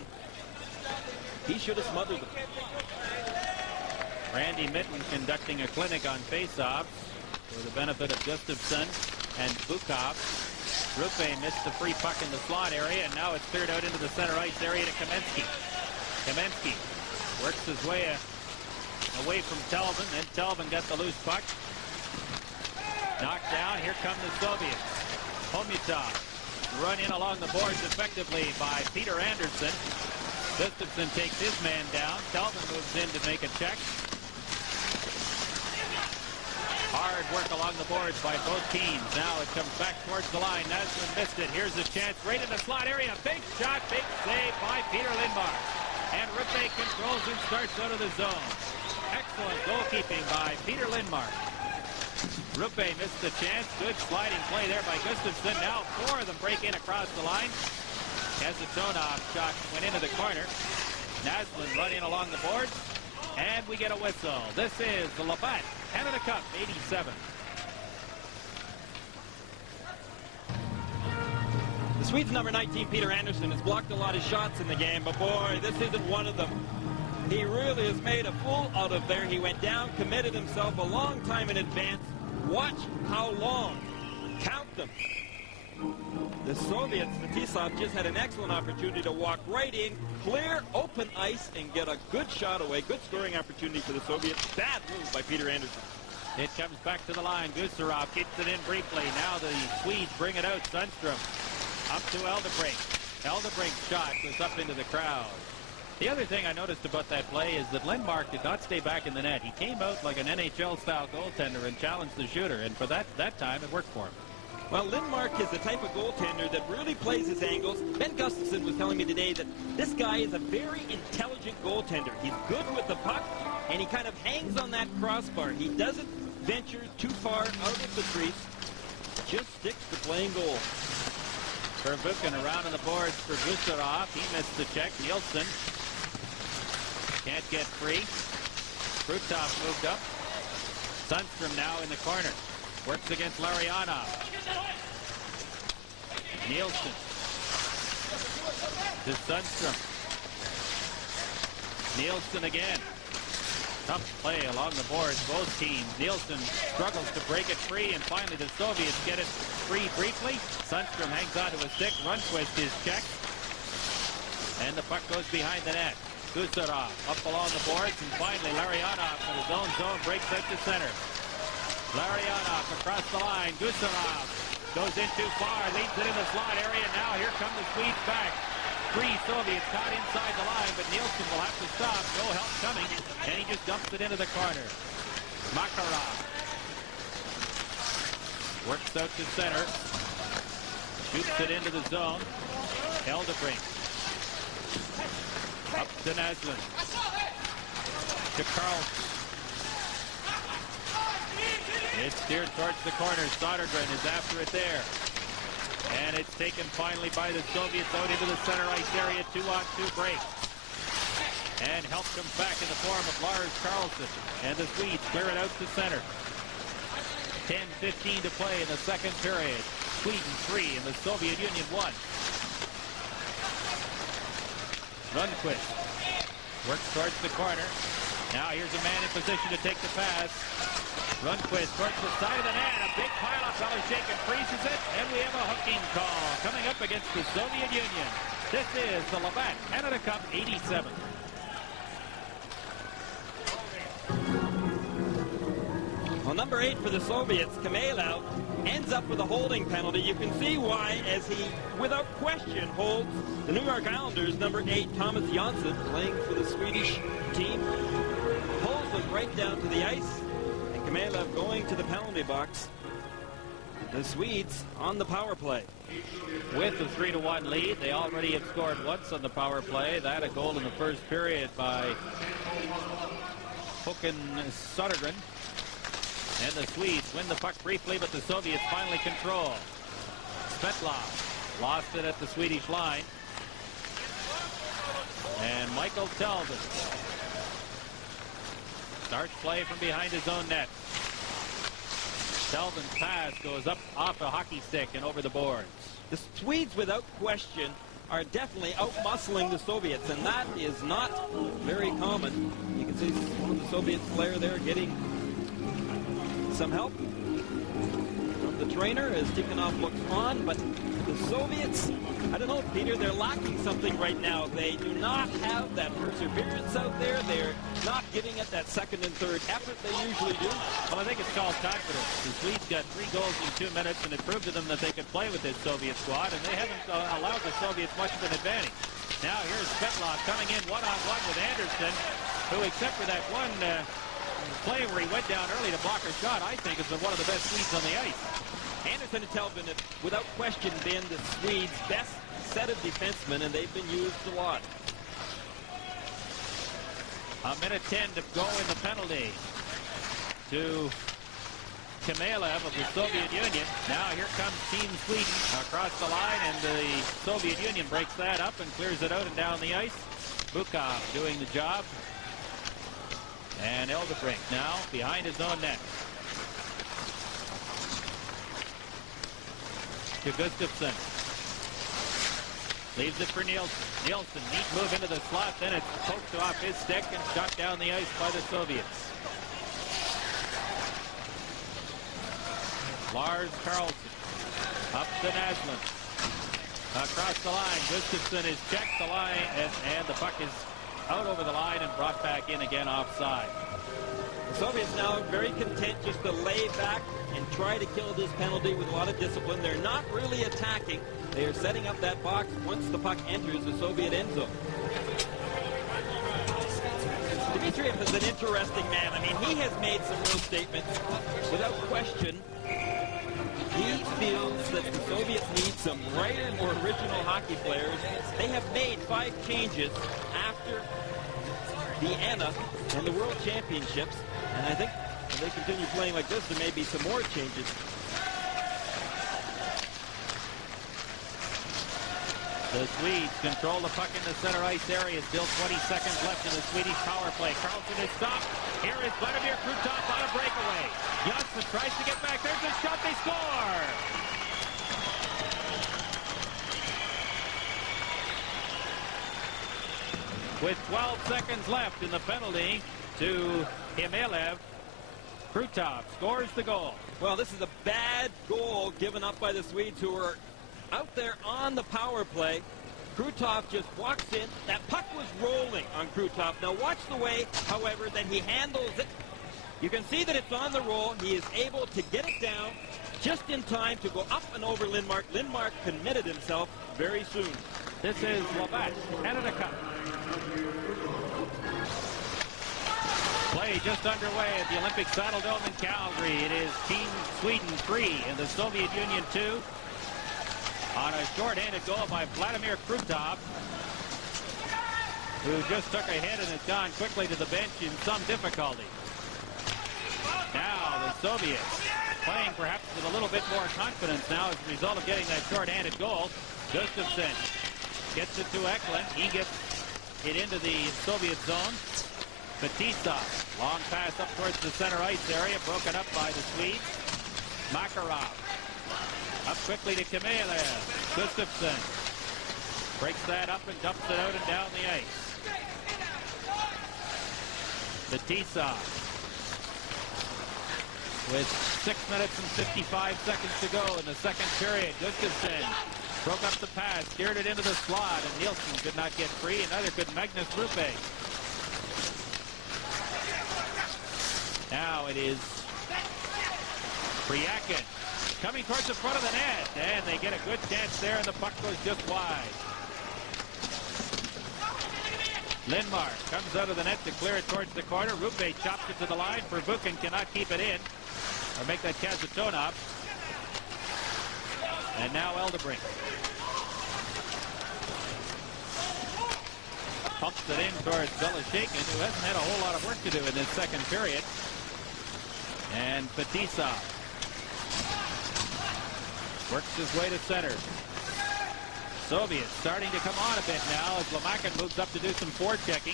He should have smothered them. Randy Mitten conducting a clinic on face-offs for the benefit of Gustafsson and Bukov. Rupe missed the free puck in the slot area, and now it's cleared out into the center ice area to Kamensky. Kamensky works his way away from Telvin, then Telvin got the loose puck. Knocked down, here come the Soviets. Homutov run in along the boards effectively by Peter Anderson. Gustafsson takes his man down. Telvin moves in to make a check. Hard work along the boards by both teams. Now it comes back towards the line. Naslund missed it. Here's a chance right in the slot area. Big shot, big save by Peter Lindmark. And Rupe controls and starts out of the zone. Excellent goalkeeping by Peter Lindmark. Rupe missed the chance. Good sliding play there by Gustafsson. Now 4 of them break in across the line. Kasatonov shot went into the corner. Naslund running along the boards. And we get a whistle. This is the Labatt Canada Cup 87. The Swedes' number 19, Peter Anderson, has blocked a lot of shots in the game, but boy, this isn't one of them. He really has made a fool out of there. He went down, committed himself a long time in advance. Watch how long. Count them. The Soviets, Fetisov, just had an excellent opportunity to walk right in, clear, open ice, and get a good shot away. Good scoring opportunity for the Soviets. Bad move by Peter Anderson. It comes back to the line. Gusarov kicks it in briefly. Now the Swedes bring it out. Sundstrom up to Eldebrink. Eldebrink's shot goes up into the crowd. The other thing I noticed about that play is that Lindmark did not stay back in the net. He came out like an NHL-style goaltender and challenged the shooter, and for that time it worked for him. Well, Lindmark is the type of goaltender that really plays his angles. Ben Gustafsson was telling me today that this guy is a very intelligent goaltender. He's good with the puck, and he kind of hangs on that crossbar. He doesn't venture too far out of the crease. Just sticks to playing goal. Verbuchen around on the boards for Gusarov. He missed the check. Nielsen can't get free. Krutov moved up. Sundstrom now in the corner. Works against Larionov. Nielsen to Sundstrom. Nielsen again. Tough play along the boards, both teams. Nielsen struggles to break it free, and finally the Soviets get it free briefly. Sundstrom hangs onto a stick. Rundqvist is checked. And the puck goes behind the net. Gusarov up along the boards, and finally Larionov in his own zone breaks out to center. Larionov across the line. Gusarov goes in too far, leads it in the slot area. Now here come the Swedes back. 3 Soviets caught inside the line, but Nielsen will have to stop. No help coming, and he just dumps it into the corner. Makarov works out to center. Shoots it into the zone. Eldebrink. Up to Naslund. To Carlson. It's steered towards the corner. Sodergren is after it there. And it's taken finally by the Soviets out into the center ice area. 2-on-2 break. And help comes back in the form of Lars Carlson. And the Swedes clear it out to center. 10:15 to play in the second period. Sweden 3 and the Soviet Union 1. Rundqvist works towards the corner. Now here's a man in position to take the pass. Rundqvist towards the side of the net. A big pile-up. Belichick freezes it. And we have a hooking call coming up against the Soviet Union. This is the Labatt Canada Cup 87. Well, number 8 for the Soviets, Khmyelov, ends up with a holding penalty. You can see why, as he, without question, holds the New York Islanders' number 8, Thomas Jonsson, playing for the Swedish team, pulls him right down to the ice, and Khmyelov going to the penalty box. The Swedes on the power play. With a 3-1 lead, they already have scored once on the power play. That a goal in the first period by Håkan Sodergren. And the Swedes win the puck briefly, but the Soviets finally control. Svetlov lost it at the Swedish line. And Michael Telvin starts play from behind his own net. Telvin's pass goes up off a hockey stick and over the boards. The Swedes, without question, are definitely out-muscling the Soviets, and that is not very common. You can see one of the Soviet players there getting some help from the trainer as Tikhonov looks on, but the Soviets, I don't know, Peter, they're lacking something right now. They do not have that perseverance out there. They're not giving it that second and third effort they usually do. Well, I think it's called confidence. The Swedes got 3 goals in 2 minutes, and it proved to them that they could play with this Soviet squad, and they haven't allowed the Soviets much of an advantage. Now here's Svetlov coming in one-on-one with Anderson, who, except for that one play where he went down early to block a shot, I think has been one of the best Swedes on the ice. Anderson and Telvin have, without question, been the Swedes' best set of defensemen, and they've been used a lot. A minute 10 to go in the penalty to Khmyelov of the Soviet Union. Now here comes Team Sweden across the line, and the Soviet Union breaks that up and clears it out and down the ice. Bukov doing the job. And Eldebrink now behind his own net. To Gustafsson. Leaves it for Nielsen. Nielsen, neat move into the slot, then it's poked off his stick and shot down the ice by the Soviets. Lars Carlson up to Naslund. Across the line, Gustafsson is checked the line, and the puck is out over the line and brought back in again offside. The Soviets now very content just to lay back and try to kill this penalty with a lot of discipline. They're not really attacking. They are setting up that box once the puck enters the Soviet end zone. Dmitriev is an interesting man. I mean, he has made some real statements. Without question, he feels that the Soviets need some brighter, more original hockey players. They have made 5 changes after Vienna and the World Championships, and I think if they continue playing like this, there may be some more changes. The Swedes control the puck in the center ice area. Still 20 seconds left in the Swedish power play. Carlson is stopped. Here is Vladimir Krutov on a breakaway. Jonsson tries to get back. There's a shot. They score! with 12 seconds left in the penalty to Khmylev. Krutov scores the goal. Well, this is a bad goal given up by the Swedes, who are out there on the power play. Krutov just walks in. That puck was rolling on Krutov. Now watch the way, however, that he handles it. You can see that it's on the roll. He is able to get it down just in time to go up and over Lindmark. Lindmark committed himself very soon. This is Labatt, Canada Cup. Play just underway at the Olympic Saddle Dome in Calgary. It is Team Sweden 3 and the Soviet Union 2. On a short-handed goal by Vladimir Krutov, who just took a hit and has gone quickly to the bench in some difficulty. Now the Soviets playing perhaps with a little bit more confidence now as a result of getting that short-handed goal. Gustafsson gets it to Eklund. He gets it into the Soviet zone. Fetisov, long pass up towards the center ice area, broken up by the Swedes. Makarov, up quickly to Khmylev. Gustafsson breaks that up and dumps it out and down the ice. Fetisov, with 6 minutes and 55 seconds to go in the second period. Gustafsson broke up the pass, steered it into the slot, and Nielsen could not get free, and neither could Magnus Rupe. Now it is Priakin coming towards the front of the net, and they get a good chance there, and the puck goes just wide. Lindmark comes out of the net to clear it towards the corner. Rupe chops it to the line. Verbuchen cannot keep it in, or make that Kazatonov. And now Eldebrink pumps it in towards Belashekin, who hasn't had a whole lot of work to do in this second period. And Fetisov works his way to center. Soviets starting to come on a bit now as Lamakin moves up to do some forechecking.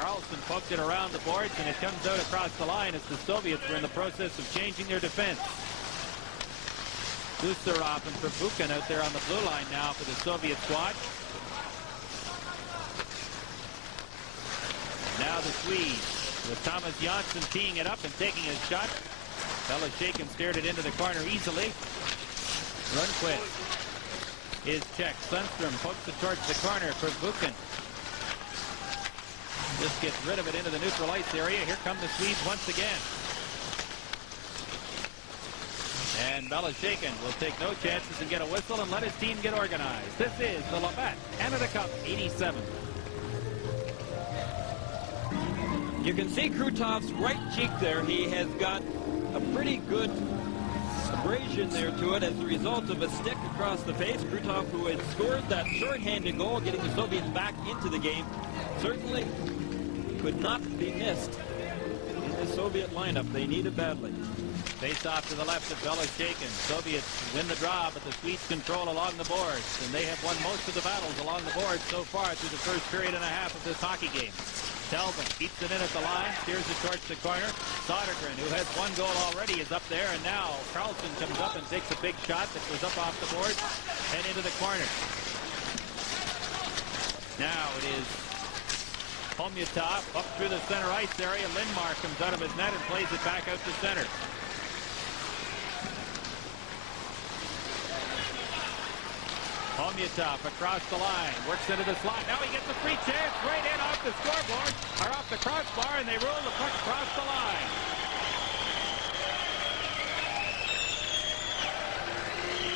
Carlson poked it around the boards, and it comes out across the line as the Soviets were in the process of changing their defense. Kusterov and Verbuchen out there on the blue line now for the Soviet squad. Now the Swedes, with Thomas Jansson teeing it up and taking his shot. Belashekin steered it into the corner easily. Rundqvist is checked. Sundstrom pokes it towards the corner for Verbuchen. Just gets rid of it into the neutral ice area. Here come the Swedes once again. And Belashekin will take no chances and get a whistle and let his team get organized. This is the Labatt Canada Cup 87. You can see Krutov's right cheek there. He has got a pretty good abrasion there to it as a result of a stick across the face. Krutov, who had scored that short-handed goal, getting the Soviets back into the game, certainly could not be missed in the Soviet lineup. They need it badly. Face off to the left of Belashekin. Soviets win the draw, but the Swedes control along the boards, and they have won most of the battles along the boards so far through the first period and a half of this hockey game. Telvin keeps it in at the line, steers it towards the corner. Sodergren, who has one goal already, is up there, and now Carlson comes up and takes a big shot that goes up off the boards and into the corner. Now it is Homyatov up through the center ice area. Lindmark comes out of his net and plays it back out to center. Homyatov across the line, works into the slot. Now he gets a free chance right in off the scoreboard, or off the crossbar, and they roll the puck across the line.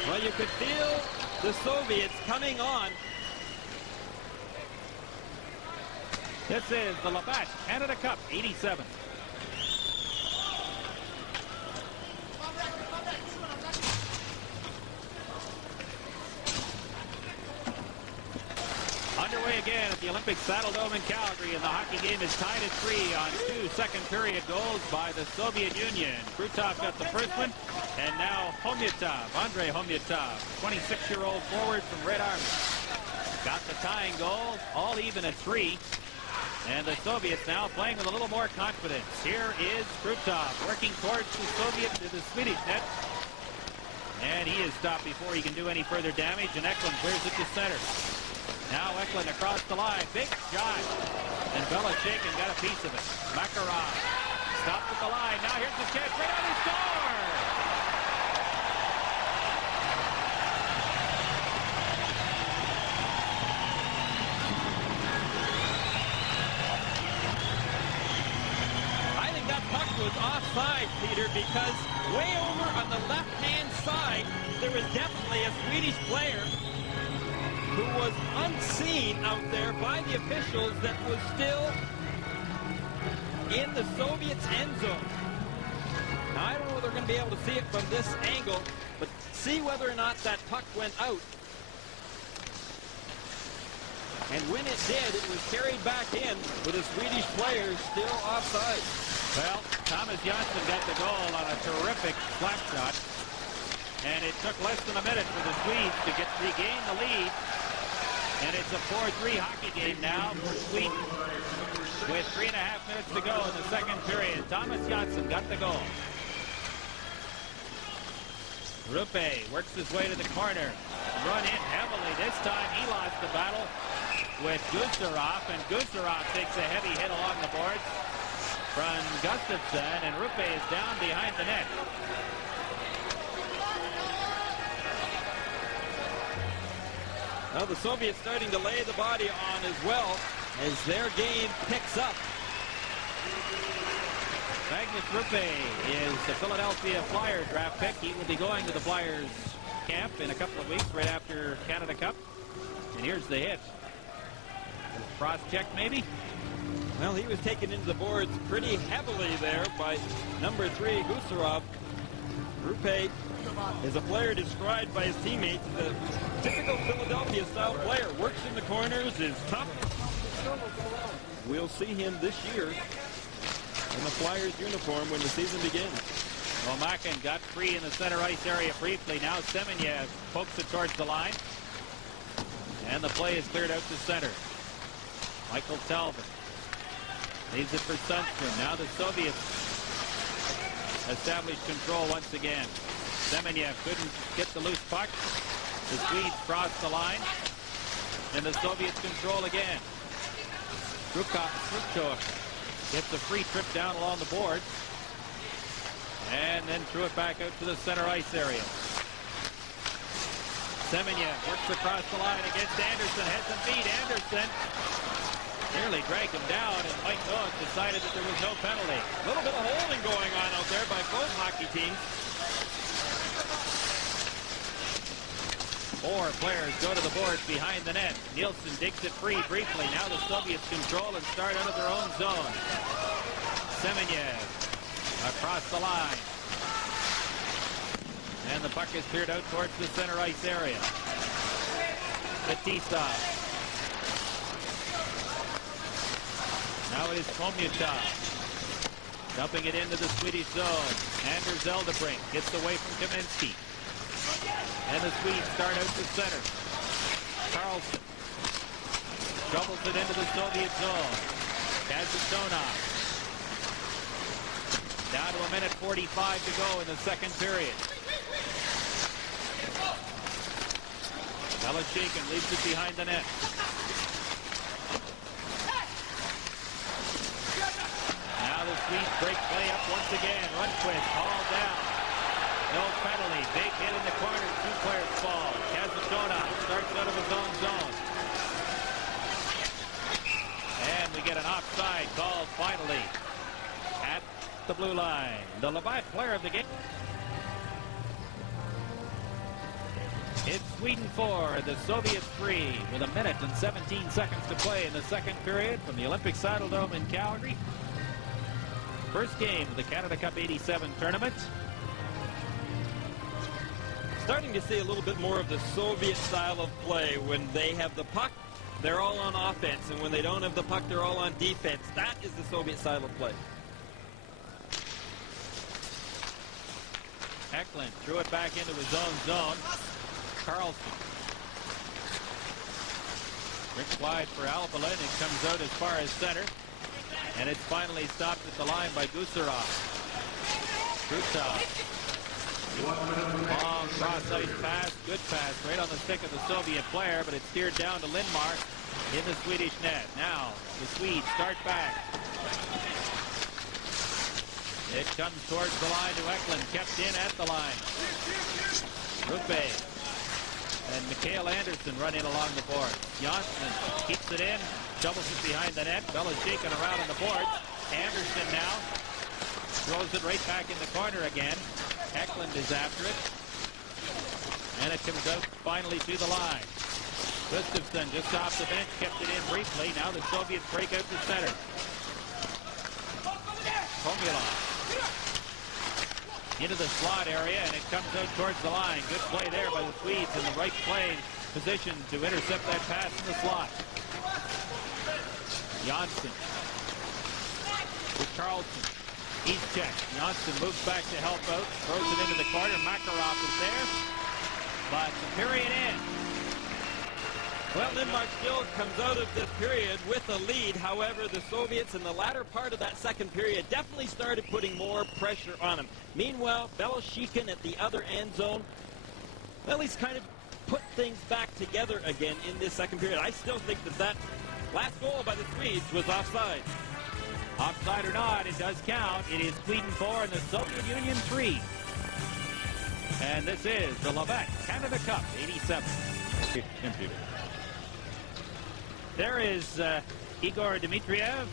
Well, you could feel the Soviets coming on. This is the Labatt Canada Cup 87. Underway again at the Olympic Saddle Dome in Calgary, and the hockey game is tied at 3 on 2 second-period goals by the Soviet Union. Krutov got the first one, and now Homyatov, Andrei Homyatov, 26-year-old forward from Red Army, got the tying goal, all even at 3. And the Soviets now playing with a little more confidence. Here is Krutov working towards the Swedish net. And he is stopped before he can do any further damage, and Eklund clears it to center. Now Eklund across the line. Big shot. And Belichick got a piece of it. Makarov stopped at the line. Now here's the catch. Right on, he scores! I think that puck was offside, Peter, because way over on the left-hand side, there was definitely a Swedish player who was unseen out there by the officials that was still in the Soviets' end zone. Now, I don't know if they're going to be able to see it from this angle, but see whether or not that puck went out. And when it did, it was carried back in with the Swedish players still offside. Well, Thomas Johnsson got the goal on a terrific slap shot. And it took less than a minute for the Swedes to regain the lead. And it's a 4-3 hockey game now for Sweden with 3.5 minutes to go in the second period. Thomas Johnsson got the goal. Rupe works his way to the corner. Run in heavily. This time he lost the battle with Gustafsson. And Gustafsson takes a heavy hit along the boards from Gustafsson. And Rupe is down behind the net. Now the Soviets starting to lay the body on as well as their game picks up. Magnus Rupe is the Philadelphia Flyers draft pick. He will be going to the Flyers camp in a couple of weeks right after Canada Cup. And here's the hit. Cross check maybe? Well, he was taken into the boards pretty heavily there by number 3, Gusarov. Rupe is a player described by his teammates as a typical Philadelphia-style player. Works in the corners, is tough. We'll see him this year in the Flyers uniform when the season begins. Well, Makin got free in the center ice area briefly. Now Semenyev pokes it towards the line. And the play is cleared out to center. Michael Talbot leaves it for Sundstrom. Now the Soviets establish control once again. Semenyev couldn't get the loose puck. The Swedes cross the line. And the Soviets control again. Krukov gets a free trip down along the boards. And then threw it back out to the center ice area. Semenyev works across the line against Anderson. Has him beat. Anderson nearly dragged him down, and Mike Noack decided that there was no penalty. A little bit of holding going on out there by both hockey teams. 4 players go to the boards behind the net. Nielsen digs it free briefly. Now the Soviets control and start out of their own zone. Semenyev across the line. And the puck is cleared out towards the center ice area. Fetisov. Now it is Komyatov. Dumping it into the Swedish zone. Anders Eldebrink gets away from Kaminsky. And the Swedes start out to center. Carlson shovels it into the Soviet zone. Kazatonov. Down to a minute 45 to go in the second period. Belichick leaves it behind the net. Now the Swedes break play up once again. Rundqvist hauled down. No penalty. Big hit in the corner. 2 players fall. Kazatonov starts out of his own zone. And we get an offside called finally at the blue line. The Levitt player of the game. It's Sweden 4, the Soviets 3, with 1 minute and 17 seconds to play in the second period from the Olympic Saddledome in Calgary. First game of the Canada Cup 87 tournament. Starting to see a little bit more of the Soviet style of play. When they have the puck, they're all on offense. And when they don't have the puck, they're all on defense. That is the Soviet style of play. Eklund threw it back into his own zone. Carlson. Rick wide for Albalin. It comes out as far as center. And it's finally stopped at the line by Gusarov. Krutov Long cross-ice pass, good pass, right on the stick of the Soviet player, but it's steered down to Lindmark in the Swedish net. Now, the Swedes start back. It comes towards the line to Eklund, kept in at the line. Rugby and Mikael Anderson run in along the board. Johnsson keeps it in, doubles it behind the net. Bell is shaken around on the boards. Anderson now throws it right back in the corner again. Eklund is after it. And it comes out finally to the line. Gustafsson just off the bench, kept it in briefly. Now the Soviets break out to center. Komilov into the slot area, and it comes out towards the line. Good play there by the Swedes in the right play position to intercept that pass in the slot. Johnsson with Carlson. He's checked. Johnsson moves back to help out, throws it into the corner. Makarov is there, but the period ends. Well, Lindmark still comes out of this period with a lead. However, the Soviets in the latter part of that second period definitely started putting more pressure on him. Meanwhile, Beloshikin at the other end zone, well, he's kind of put things back together again in this second period. I still think that last goal by the Swedes was offside. Offside or not, it does count. It is Sweden 4 and the Soviet Union 3. And this is the Labatt Canada Cup 87. There is Igor Dmitriev,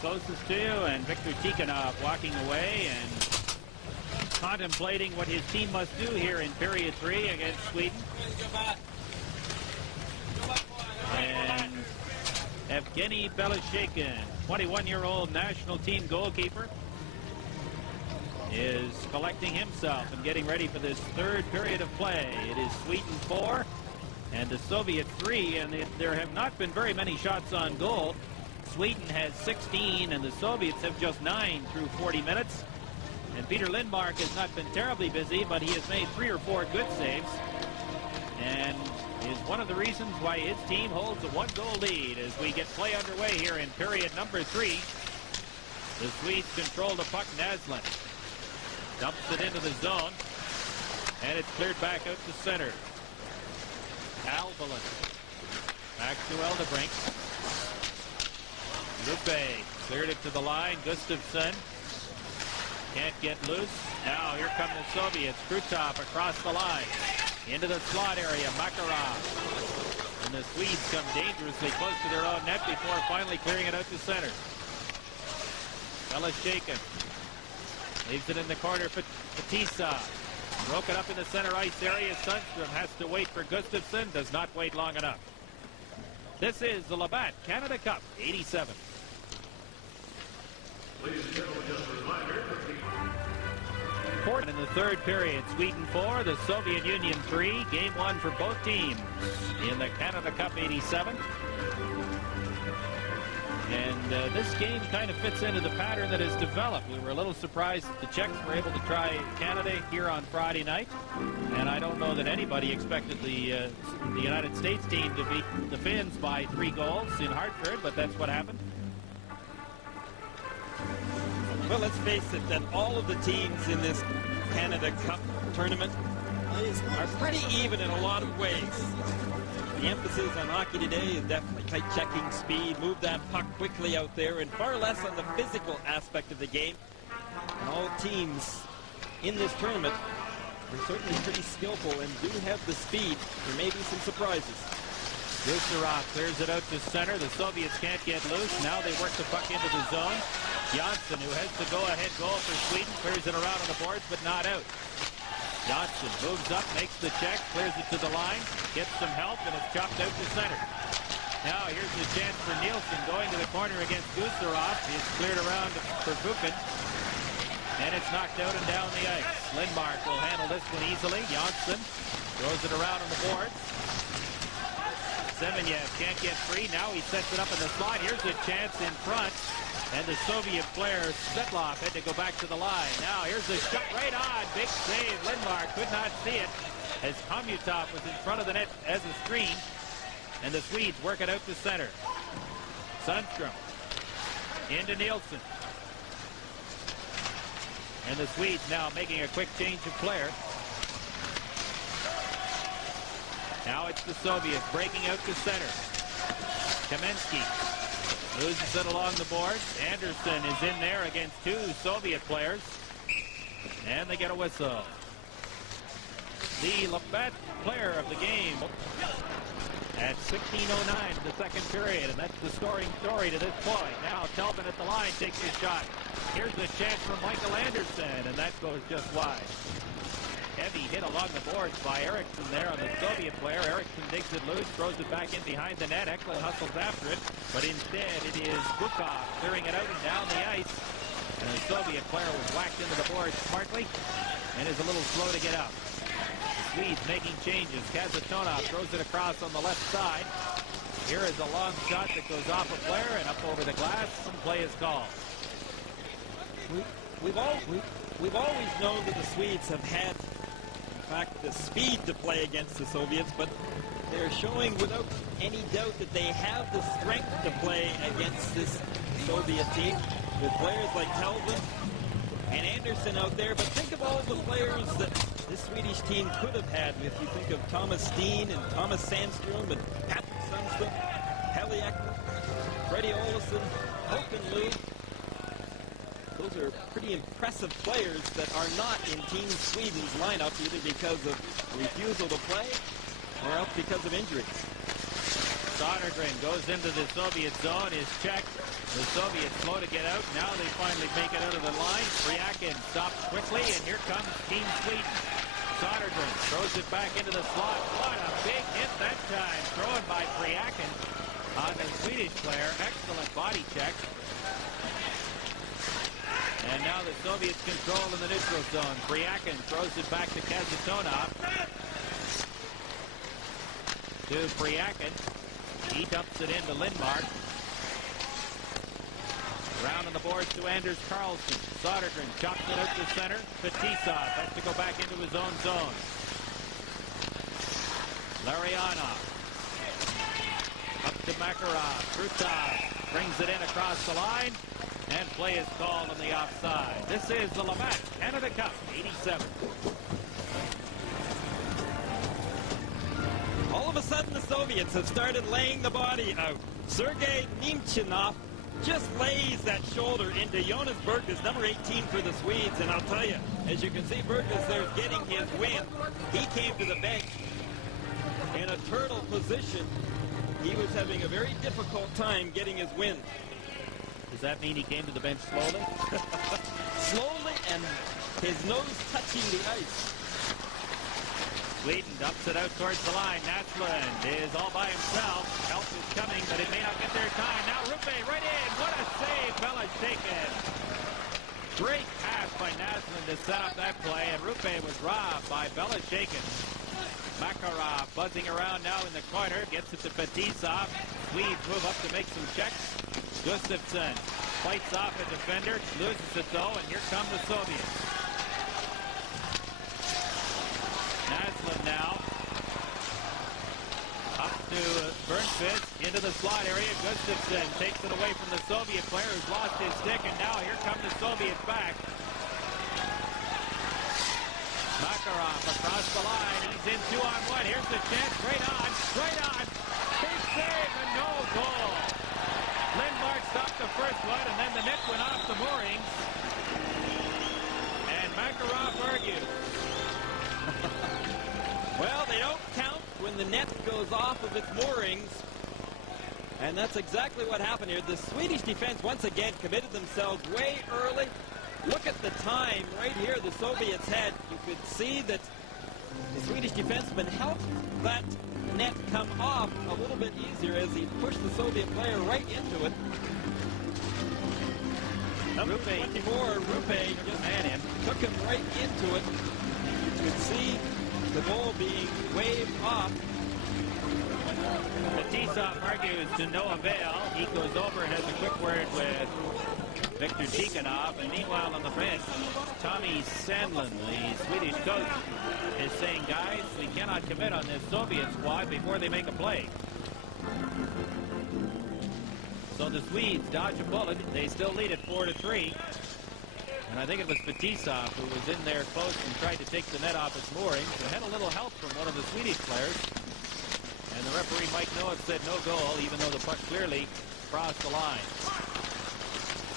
closest to you, and Viktor Tikhonov walking away and contemplating what his team must do here in period 3 against Sweden. And Evgeny Beloshikin, 21-year-old national team goalkeeper, is collecting himself and getting ready for this third period of play. It is Sweden 4 and the Soviet 3, and there have not been very many shots on goal. Sweden has 16 and the Soviets have just 9 through 40 minutes. And Peter Lindmark has not been terribly busy, but he has made 3 or 4 good saves and is one of the reasons why his team holds a 1-goal lead as we get play underway here in period number 3. The Swedes control the puck. Naslund dumps it into the zone, and it's cleared back out to center. Albalin back to Eldebrink. Lupe cleared it to the line. Gustafsson can't get loose. Now here come the Soviets. Krutov across the line into the slot area. Makarov. And the Swedes come dangerously close to their own net before finally clearing it out to center. Beloshikin leaves it in the corner for Fetisov. Broken up in the center ice area. Sundstrom has to wait for Gustafsson. Does not wait long enough. This is the Labatt Canada Cup 87. Ladies and gentlemen, just a reminder. In the third period, Sweden 4, the Soviet Union 3. Game 1 for both teams in the Canada Cup 87. And this game kind of fits into the pattern that has developed. We were a little surprised that the Czechs were able to try Canada here on Friday night. And I don't know that anybody expected the United States team to beat the Finns by 3 goals in Hartford, but that's what happened. Well, let's face it, that all of the teams in this Canada Cup tournament are pretty even in a lot of ways. The emphasis on hockey today is definitely tight checking, speed, move that puck quickly out there, and far less on the physical aspect of the game. And all teams in this tournament are certainly pretty skillful and do have the speed. There may be some surprises. Gusarov clears it out to center. The Soviets can't get loose. Now they work the puck into the zone. Johnsson, who has the go-ahead goal for Sweden, clears it around on the boards, but not out. Johnsson moves up, makes the check, clears it to the line, gets some help, and it's chopped out to center. Now here's the chance for Nielsen going to the corner against Gusarov. It's cleared around for Buchan, and it's knocked out and down the ice. Lindmark will handle this one easily. Johnsson throws it around on the boards. Semenyev can't get free. Now he sets it up in the slot. Here's a chance in front. And the Soviet player, Svetlov, had to go back to the line. Now here's a shot right on. Big save. Lindmark could not see it as Komutov was in front of the net as a screen. And the Swedes work it out to center. Sundstrom into Nielsen. And the Swedes now making a quick change of player. Now it's the Soviets breaking out to center. Kamensky loses it along the boards. Anderson is in there against two Soviet players. And they get a whistle. The Labatt player of the game at 16:09 the second period, and that's the scoring story to this point. Now Telvin at the line takes his shot. Here's the chance for Michael Anderson, and that goes just wide. Heavy hit along the boards by Eriksson there on the Soviet player. Eriksson digs it loose, throws it back in behind the net. Eklund hustles after it, but instead it is Bukov clearing it out and down the ice. And the Soviet player was whacked into the boards smartly and is a little slow to get up. The Swedes making changes. Kasatonov throws it across on the left side. Here is a long shot that goes off a player and up over the glass. Some play is called. We've always known that the Swedes have had, in fact, the speed to play against the Soviets, but they're showing without any doubt that they have the strength to play against this Soviet team with players like Telvin and Anderson out there. But think of all the players that this Swedish team could have had. If you think of Thomas Steen and Thomas Sandstrom and Patrick Sundstrom, Heli Eklund, Freddie Olsson, Håkan Lund. Those are pretty impressive players that are not in Team Sweden's lineup, either because of refusal to play or else because of injuries. Sodergren goes into the Soviet zone, is checked. The Soviets slow to get out. Now they finally make it out of the line. Priakin stops quickly, and here comes Team Sweden. Sodergren throws it back into the slot. What a big hit that time. Thrown by Priakin on the Swedish player. Excellent body check. And now the Soviets control in the neutral zone. Priakin throws it back to Kasatonov. To Priakin. He dumps it into Lindmark. Around on the boards to Anders Carlson. Sodergren chops it out to center. Fetisov has to go back into his own zone. Larionov. Up to Makarov. Krutov brings it in across the line. And play is called on the offside. This is the Labatt Canada Cup, 87. All of a sudden, the Soviets have started laying the body out. Sergei Nemchinov just lays that shoulder into Jonas Bergqvist, number 18 for the Swedes. And I'll tell you, as you can see, Bergqvist there getting his win. He came to the bench in a turtle position. He was having a very difficult time getting his win. Does that mean he came to the bench slowly? Slowly and his nose touching the ice. Sweden dumps it out towards the line. Naslund is all by himself. Help is coming, but it may not get there in time. Now Rupe right in. What a save, Belashekin. Great pass by Naslund to set up that play, and Rupe was robbed by Belashekin. Makarov buzzing around now in the corner. Gets it to Fetisov. Swedes move up to make some checks. Gustafsson fights off a defender, loses it though, and here come the Soviets. Naslund now up to Bernqvist into the slot area. Gustafsson takes it away from the Soviet player who's lost his stick, and now here come the Soviets back. Makarov across the line. He's in 2-on-1. Here's the chance. Right on. Big save and no goal. Lindmark stopped the first one, and then the net went off the moorings. And Makarov argued. Well, they don't count when the net goes off of its moorings. And that's exactly what happened here. The Swedish defense once again committed themselves way early. Look at the time right here the Soviets had. You could see that the Swedish defenseman helped that net come off a little bit easier as he pushed the Soviet player right into it. Number 24, Rupe just took him right into it. You could see the goal being waved off. Fetisov argues to no avail. He goes over and has a quick word with Viktor Tikhonov, and meanwhile on the bench, Tommy Sandlin, the Swedish coach, is saying, guys, we cannot commit on this Soviet squad before they make a play. So the Swedes dodge a bullet. They still lead it 4-3. And I think it was Fetisov who was in there close and tried to take the net off its moorings. They had a little help from one of the Swedish players. And the referee, Mike Noah, said no goal, even though the puck clearly crossed the line.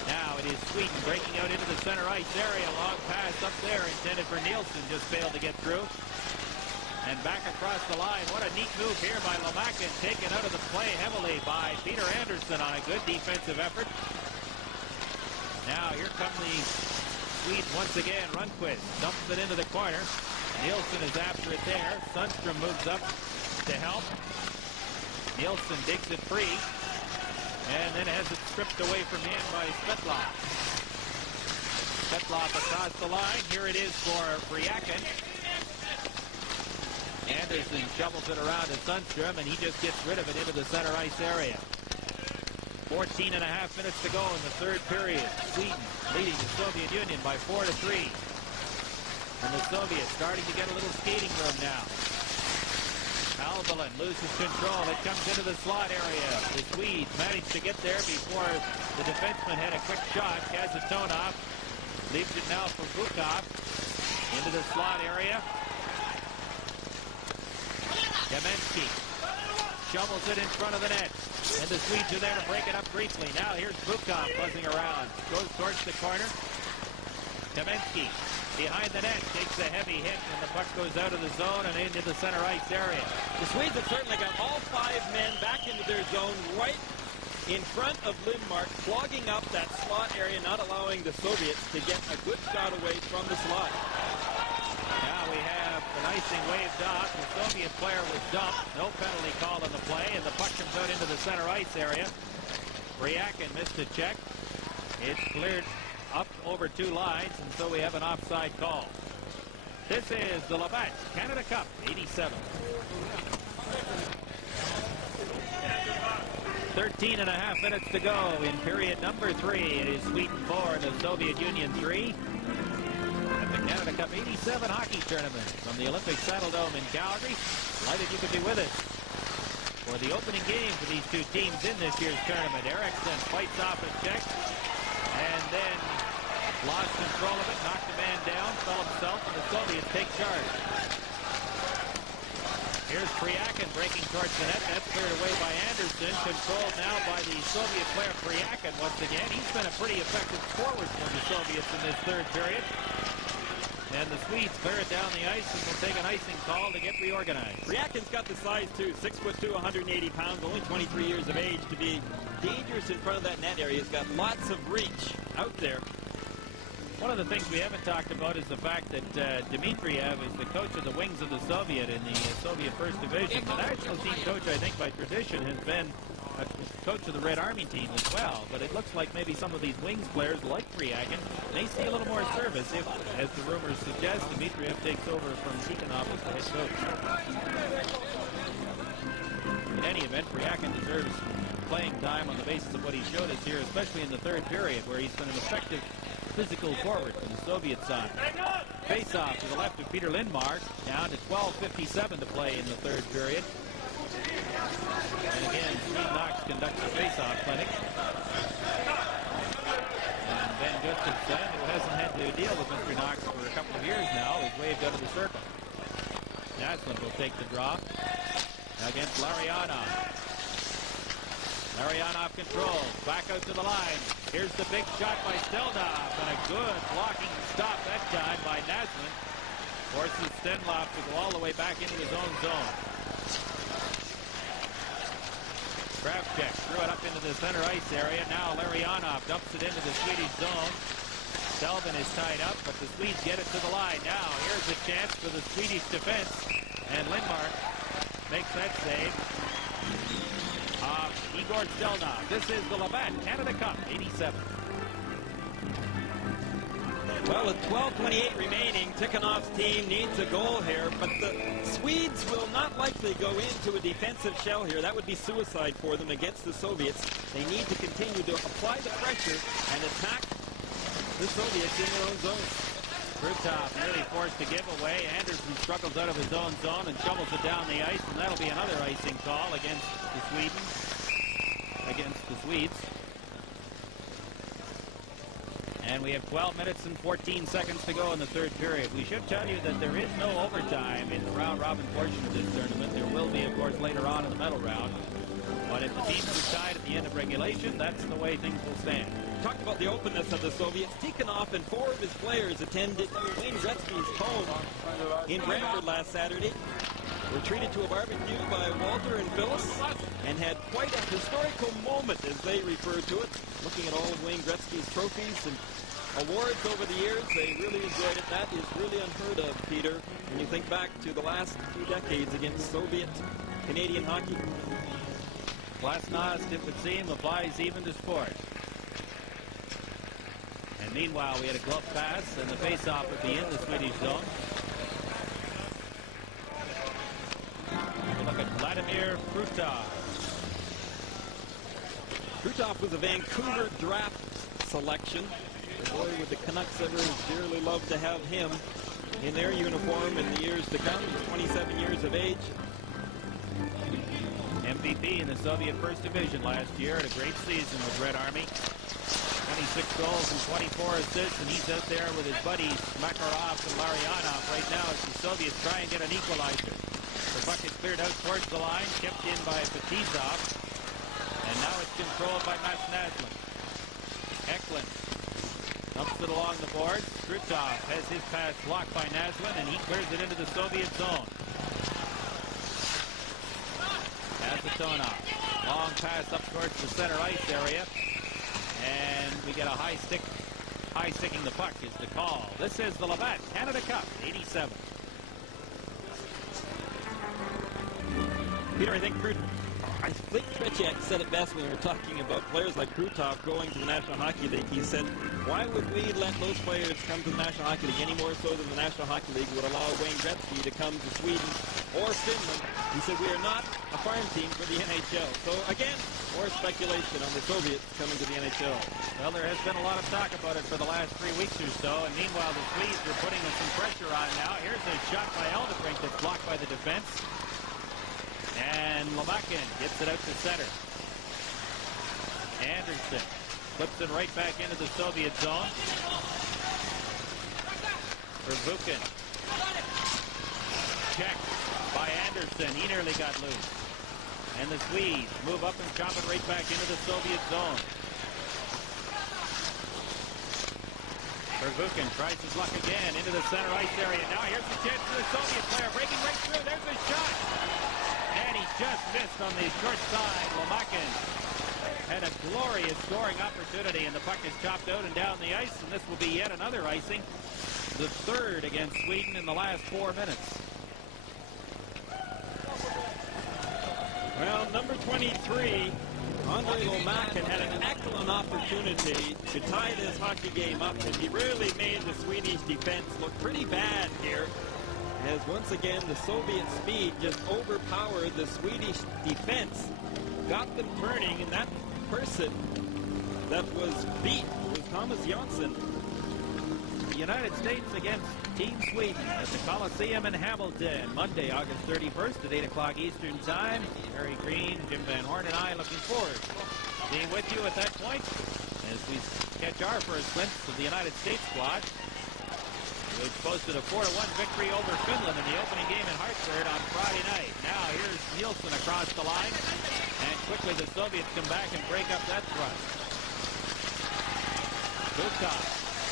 Now it is Sweden breaking out into the center ice area. Long pass up there intended for Nielsen. Just failed to get through. And back across the line. What a neat move here by Lamakin. Taken out of the play heavily by Peter Anderson on a good defensive effort. Now here come the Swedes once again. Rundqvist dumps it into the corner. Nielsen is after it there. Sundstrom moves up to help. Nielsen digs it free. And then has it stripped away from him by Svetlov. Svetlov across the line. Here it is for Briakin. Anderson shovels it around to Sundstrom, and he just gets rid of it into the center ice area. 14 and a half minutes to go in the third period. Sweden leading the Soviet Union by 4-3. And the Soviets starting to get a little skating room now. Albalin loses control. It comes into the slot area. The Swedes managed to get there before the defenseman had a quick shot. Kazatonov leaves it now for Bukov. Into the slot area. Kamensky shovels it in front of the net. And the Swedes are there to break it up briefly. Now here's Bukov buzzing around. Goes towards the corner. Kamensky behind the net, takes a heavy hit, and the puck goes out of the zone and into the center ice area. The Swedes have certainly got all 5 men back into their zone right in front of Lindmark, clogging up that slot area, not allowing the Soviets to get a good shot away from the slot. Now we have an icing waved off. The Soviet player was dumped. No penalty call on the play, and the puck comes out into the center ice area. Briakin missed a check. It's cleared up over 2 lines, and so we have an offside call. This is the Labatt Canada Cup 87. 13 and a half minutes to go in period number 3. It is Sweden 4 and the Soviet Union 3. At the Canada Cup 87 hockey tournament from the Olympic Saddle Dome in Calgary. Delighted you could be with us for the opening game for these two teams in this year's tournament. Eriksson fights off a check and then lost control of it, knocked the man down, fell himself, and the Soviets take charge. Here's Priakin breaking towards the net. That's cleared away by Anderson. Controlled now by the Soviet player Priakin once again. He's been a pretty effective forward for the Soviets in this third period. And the Swedes clear it down the ice and will take an icing call to get reorganized. Priakin's got the size, too. 6'2", 180 pounds, only 23 years of age to be dangerous in front of that net area. He's got lots of reach out there. One of the things we haven't talked about is the fact that Dmitriev is the coach of the wings of the Soviet in the Soviet First Division. The national team coach, I think, by tradition, has been a coach of the Red Army team as well. But it looks like maybe some of these wings players, like Priakin, may see a little more service if, as the rumors suggest, Dmitriev takes over from Tikhonov as the head coach. In any event, Priakin deserves playing time on the basis of what he showed us here, especially in the third period, where he's been an effective physical forward for the Soviet side. Face-off to the left of Peter Lindmark, down to 12:57 to play in the third period. And again, Steve Knox conducts a face-off clinic. And Ben Gustafsson, who hasn't had to deal with Mr. Knox for a couple of years now, is waved out of the circle. Naslund will take the draw against Larionov. Larionov controls, back out to the line. Here's the big shot by Stelnov, and a good blocking stop that time by Naslund. Forces Stenlov to go all the way back into his own zone. Kravchuk threw it up into the center ice area. Now Larionov dumps it into the Swedish zone. Selvin is tied up, but the Swedes get it to the line. Now here's a chance for the Swedish defense, and Lindmark makes that save. Igor Stelnov. This is the Labatt Canada Cup 87. Well, with 12:28 remaining, Tikhonov's team needs a goal here, but the Swedes will not likely go into a defensive shell here. That would be suicide for them against the Soviets. They need to continue to apply the pressure and attack the Soviets in their own zone. Krutov really forced to give away. Anderson struggles out of his own zone and shovels it down the ice, and that'll be another icing call against the Swedes. And we have 12 minutes and 14 seconds to go in the third period. We should tell you that there is no overtime in the round-robin portion of this tournament. There will be, of course, later on in the medal round. But if the teams are tied at the end of regulation, that's the way things will stand. Talk about the openness of the Soviets. Tikhonov and 4 of his players attended Wayne Gretzky's home in Brantford last Saturday. Were treated to a barbecue by Walter and Phyllis and had quite a historical moment, as they refer to it, looking at all of Wayne Gretzky's trophies and awards over the years. They really enjoyed it. That is really unheard of, Peter, when you think back to the last few decades against Soviet-Canadian hockey. Glasnost, it would seem, applies even to sport. And meanwhile, we had a glove pass, and the face-off would be in the Swedish zone. We look at Vladimir Krutov. Krutov was a Vancouver draft selection. Boy, would the Canucks ever dearly love to have him in their uniform in the years to come. He's 27 years of age. MVP in the Soviet First Division last year. Had a great season with Red Army. 26 goals and 24 assists, and he's out there with his buddies Makarov and Larionov right now as the Soviets try and get an equalizer. The puck is cleared out towards the line, kept in by Petizov, and now it's controlled by Mats Naslund. Eklund dumps it along the boards. Krutov has his pass blocked by Naslund, and he clears it into the Soviet zone. Asatonov. Long pass up towards the center ice area. And we get a high sticking the puck is the call. This is the Labatt Canada Cup, 87. Peter, I think Tretiak said it best when we were talking about players like Krutov going to the National Hockey League. He said, why would we let those players come to the National Hockey League any more so than the National Hockey League would allow Wayne Gretzky to come to Sweden or Finland? He said, we are not a farm team for the NHL. So again, more speculation on the Soviets coming to the NHL. Well, there has been a lot of talk about it for the last 3 weeks or so, and meanwhile the Swedes are putting some pressure on now. Here's a shot by Eldebrink that's blocked by the defense. And Lamakin gets it out to center. Anderson flips it right back into the Soviet zone. Verbuchen. Checked by Anderson. He nearly got loose. And the Swedes move up and chop it right back into the Soviet zone. Verbuchen tries his luck again into the center ice area. Now here's the chance for the Soviet player. Breaking right through. There's a shot. And he just missed on the short side. Lomakin had a glorious scoring opportunity, and the puck is chopped out and down the ice, and this will be yet another icing. The third against Sweden in the last 4 minutes. Well, number 23, Andre Lomakin had an excellent opportunity to tie this hockey game up, and he really made the Swedish defense look pretty bad here, as once again the Soviet speed just overpowered the Swedish defense, got them turning, and that person that was beat was Thomas Jonsson. The United States against Team Sweden at the Coliseum in Hamilton, Monday, August 31st at 8 o'clock Eastern Time. Harry Green, Jim Van Horn, and I looking forward to being with you at that point as we catch our first glimpse of the United States squad, which posted a 4-1 victory over Finland in the opening game in Hartford on Friday night. Now here's Nielsen across the line, and quickly the Soviets come back and break up that thrust. Bukov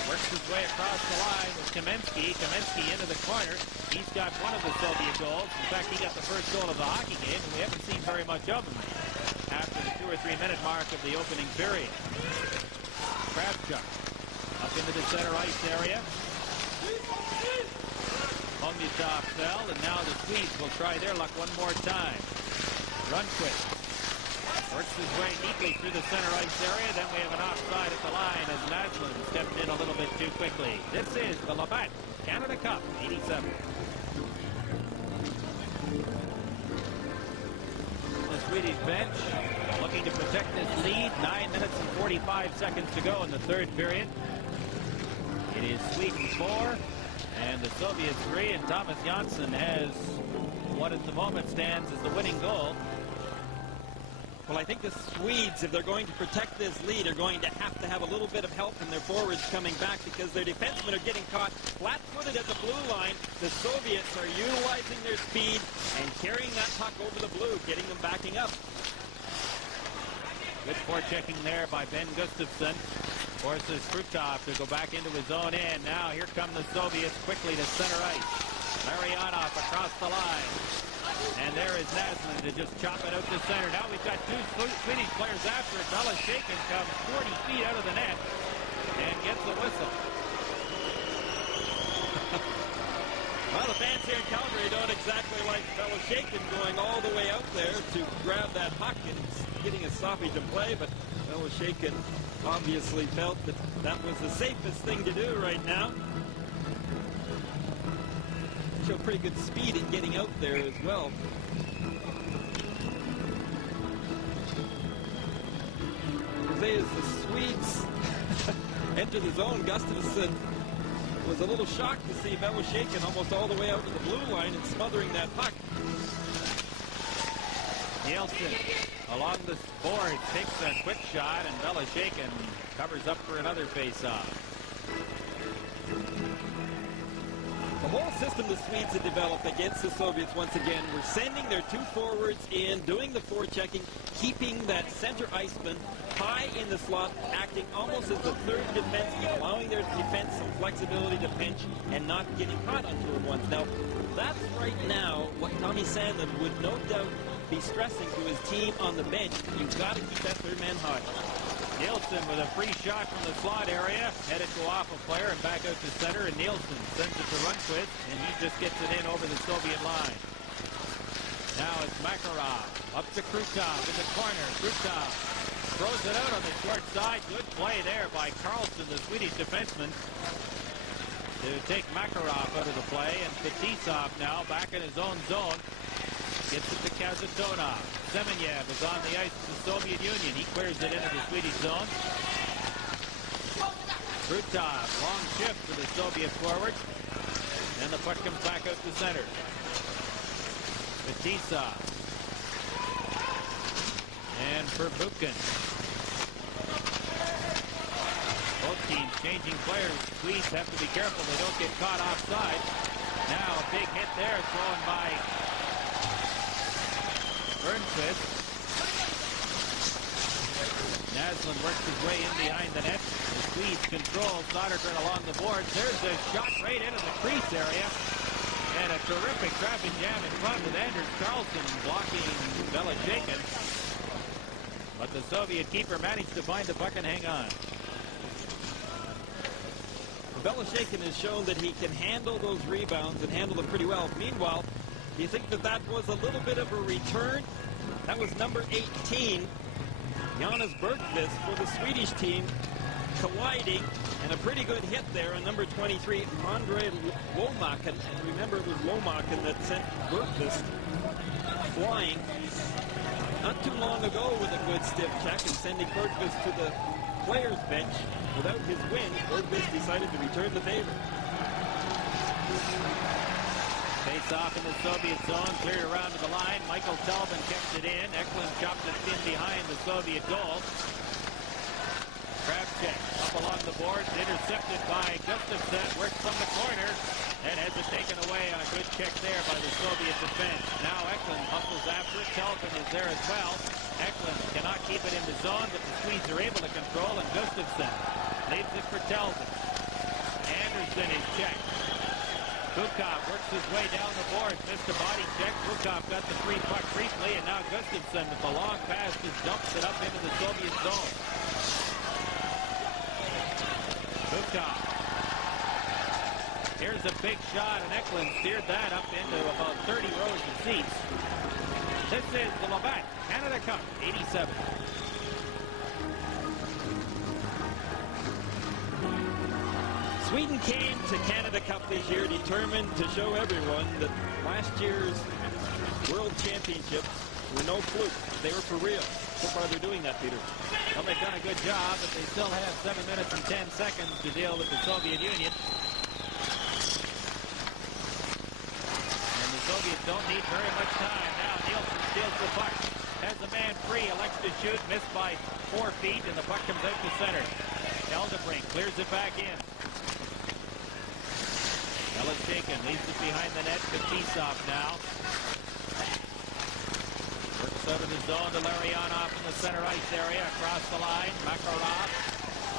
works his way across the line with Kamensky. Kamensky into the corner. He's got one of the Soviet goals. In fact, he got the first goal of the hockey game, and we haven't seen very much of him after the 2 or 3 minute mark of the opening period. Kravchuk up into the center ice area. Pomyatov fell, and now the Swedes will try their luck one more time. Rundqvist works his way neatly through the center ice area. Then we have an offside at the line as Naslund stepped in a little bit too quickly. This is the Labatt Canada Cup, 87. The Swedish bench looking to protect this lead. 9 minutes and 45 seconds to go in the third period. It is Sweden 4 and the Soviets 3, and Thomas Jonsson has what at the moment stands as the winning goal. Well, I think the Swedes, if they're going to protect this lead, are going to have a little bit of help from their forwards coming back because their defensemen are getting caught flat-footed at the blue line. The Soviets are utilizing their speed and carrying that puck over the blue, getting them backing up. Good forechecking there by Ben Gustafsson. Forces Krutov to go back into his own end. Now here come the Soviets quickly to center ice. Larionov across the line. And there is Naslund to just chop it out to center. Now we've got two Swedish players after it. Belashekin comes 40 feet out of the net and gets the whistle. Well, the fans here in Calgary don't exactly like Belashekin going all the way out there to grab that puck and getting a stoppage in play, but Belashekin obviously felt that that was the safest thing to do right now. Showed pretty good speed in getting out there as well. As the Swedes enter the zone, Gustafsson was a little shocked to see Belashekin almost all the way out to the blue line and smothering that puck. Nielsen along the board takes a quick shot, and Belashekin covers up for another face-off. The whole system the Swedes had developed against the Soviets once again were sending their two forwards in, doing the forechecking, keeping that center iceman high in the slot, acting almost as the third defenseman, allowing their defense some flexibility to pinch and not getting caught on two at once. Now, that's right now what Tommy Sandlin would no doubt be stressing to his team on the bench. You've got to keep that third man hot. Nielsen with a free shot from the slot area, headed to off a player and back out to center, and Nielsen sends it to Rundqvist, and he just gets it in over the Soviet line. Now it's Makarov up to Krutov in the corner. Krutov throws it out on the short side. Good play there by Carlson, the Swedish defenseman, to take Makarov out of the play, and Fetisov now back in his own zone. Gets it to Kazatonov. Semenyev is on the ice for the Soviet Union. He clears it into the Swedish zone. Krutov, long shift for the Soviet forward. And the puck comes back out to center. Fetisov. And Perbukin. Both teams changing players. Swedes have to be careful they don't get caught offside. Now a big hit there thrown by Rundqvist. Naslund works his way in behind the net. The Swedes control Sodergren along the boards. There's a shot right into the crease area. And a terrific traffic jam in front with Anders Carlson blocking Belashekin. But the Soviet keeper managed to find the puck and hang on. Belashekin has shown that he can handle those rebounds and handle them pretty well. Meanwhile, do you think that that was a little bit of a return? That was number 18, Jonas Bergqvist for the Swedish team, colliding, and a pretty good hit there on number 23, Andre Lomaken. And remember, it was Lomaken that sent Bergqvist flying not too long ago with a good stiff check and sending Bergqvist to the players' bench. Without his win, Bergqvist decided to return the favor. Face off in the Soviet zone, cleared around to the line. Michael Talbin kept it in. Eklund chopped it in behind the Soviet goal. Kravchuk up along the boards, intercepted by Gustafsson, works from the corner, and has it taken away on a good check there by the Soviet defense. Now Eklund hustles after it. Talbin is there as well. Eklund cannot keep it in the zone, but the Swedes are able to control, and Gustafsson leaves it for Talbin. Anderson is checked. Bukov works his way down the board, missed a body check. Bukov got the free puck briefly, and now Gustafsson with the long pass just dumps it up into the Soviet zone. Bukov. Here's a big shot, and Eklund steered that up into about 30 rows of seats. This is the Labatt Canada Cup 87. Sweden came to Canada Cup this year determined to show everyone that last year's World Championships were no fluke. They were for real. So far they're doing that, Peter. Well, they've done a good job, but they still have 7 minutes and 10 seconds to deal with the Soviet Union. And the Soviets don't need very much time. Now Nielsen steals the puck. has a man free, elects to shoot, missed by 4 feet, and the puck comes out to center. Eldebrink clears it back in. Shaken leaves it behind the net. Kaprizov now. Works out of the zone to Larionov in the center ice area. Across the line. Makarov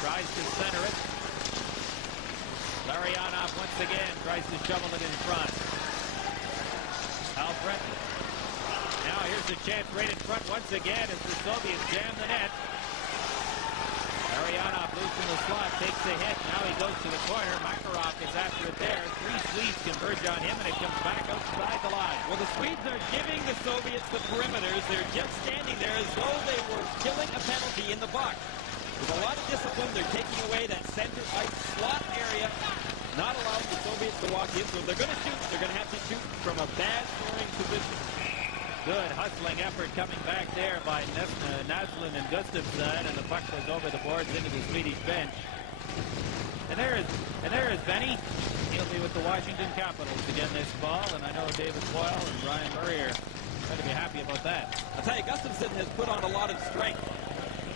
tries to center it. Larionov once again tries to shovel it in front. Al Breton. Now here's a chance right in front once again as the Soviets jam the net. Larionov loose in the slot, takes a hit. Now he goes to the corner. Makarov is after it there. 3 Swedes converge on him, and it comes back outside the line. Well, the Swedes are giving the Soviets the perimeters. They're just standing there as though they were killing a penalty in the box. With a lot of discipline, they're taking away that center ice slot area, not allowing the Soviets to walk in. So if they're going to shoot, they're going to have to shoot from a bad scoring position. Good hustling effort coming back there by Naslund and Gustafsson, and the puck was over the boards into the Swedish bench. And there is Benny. He'll be with the Washington Capitals again this fall, and I know David Boyle and Ryan Murray are going to be happy about that. I'll tell you, Gustafsson has put on a lot of strength.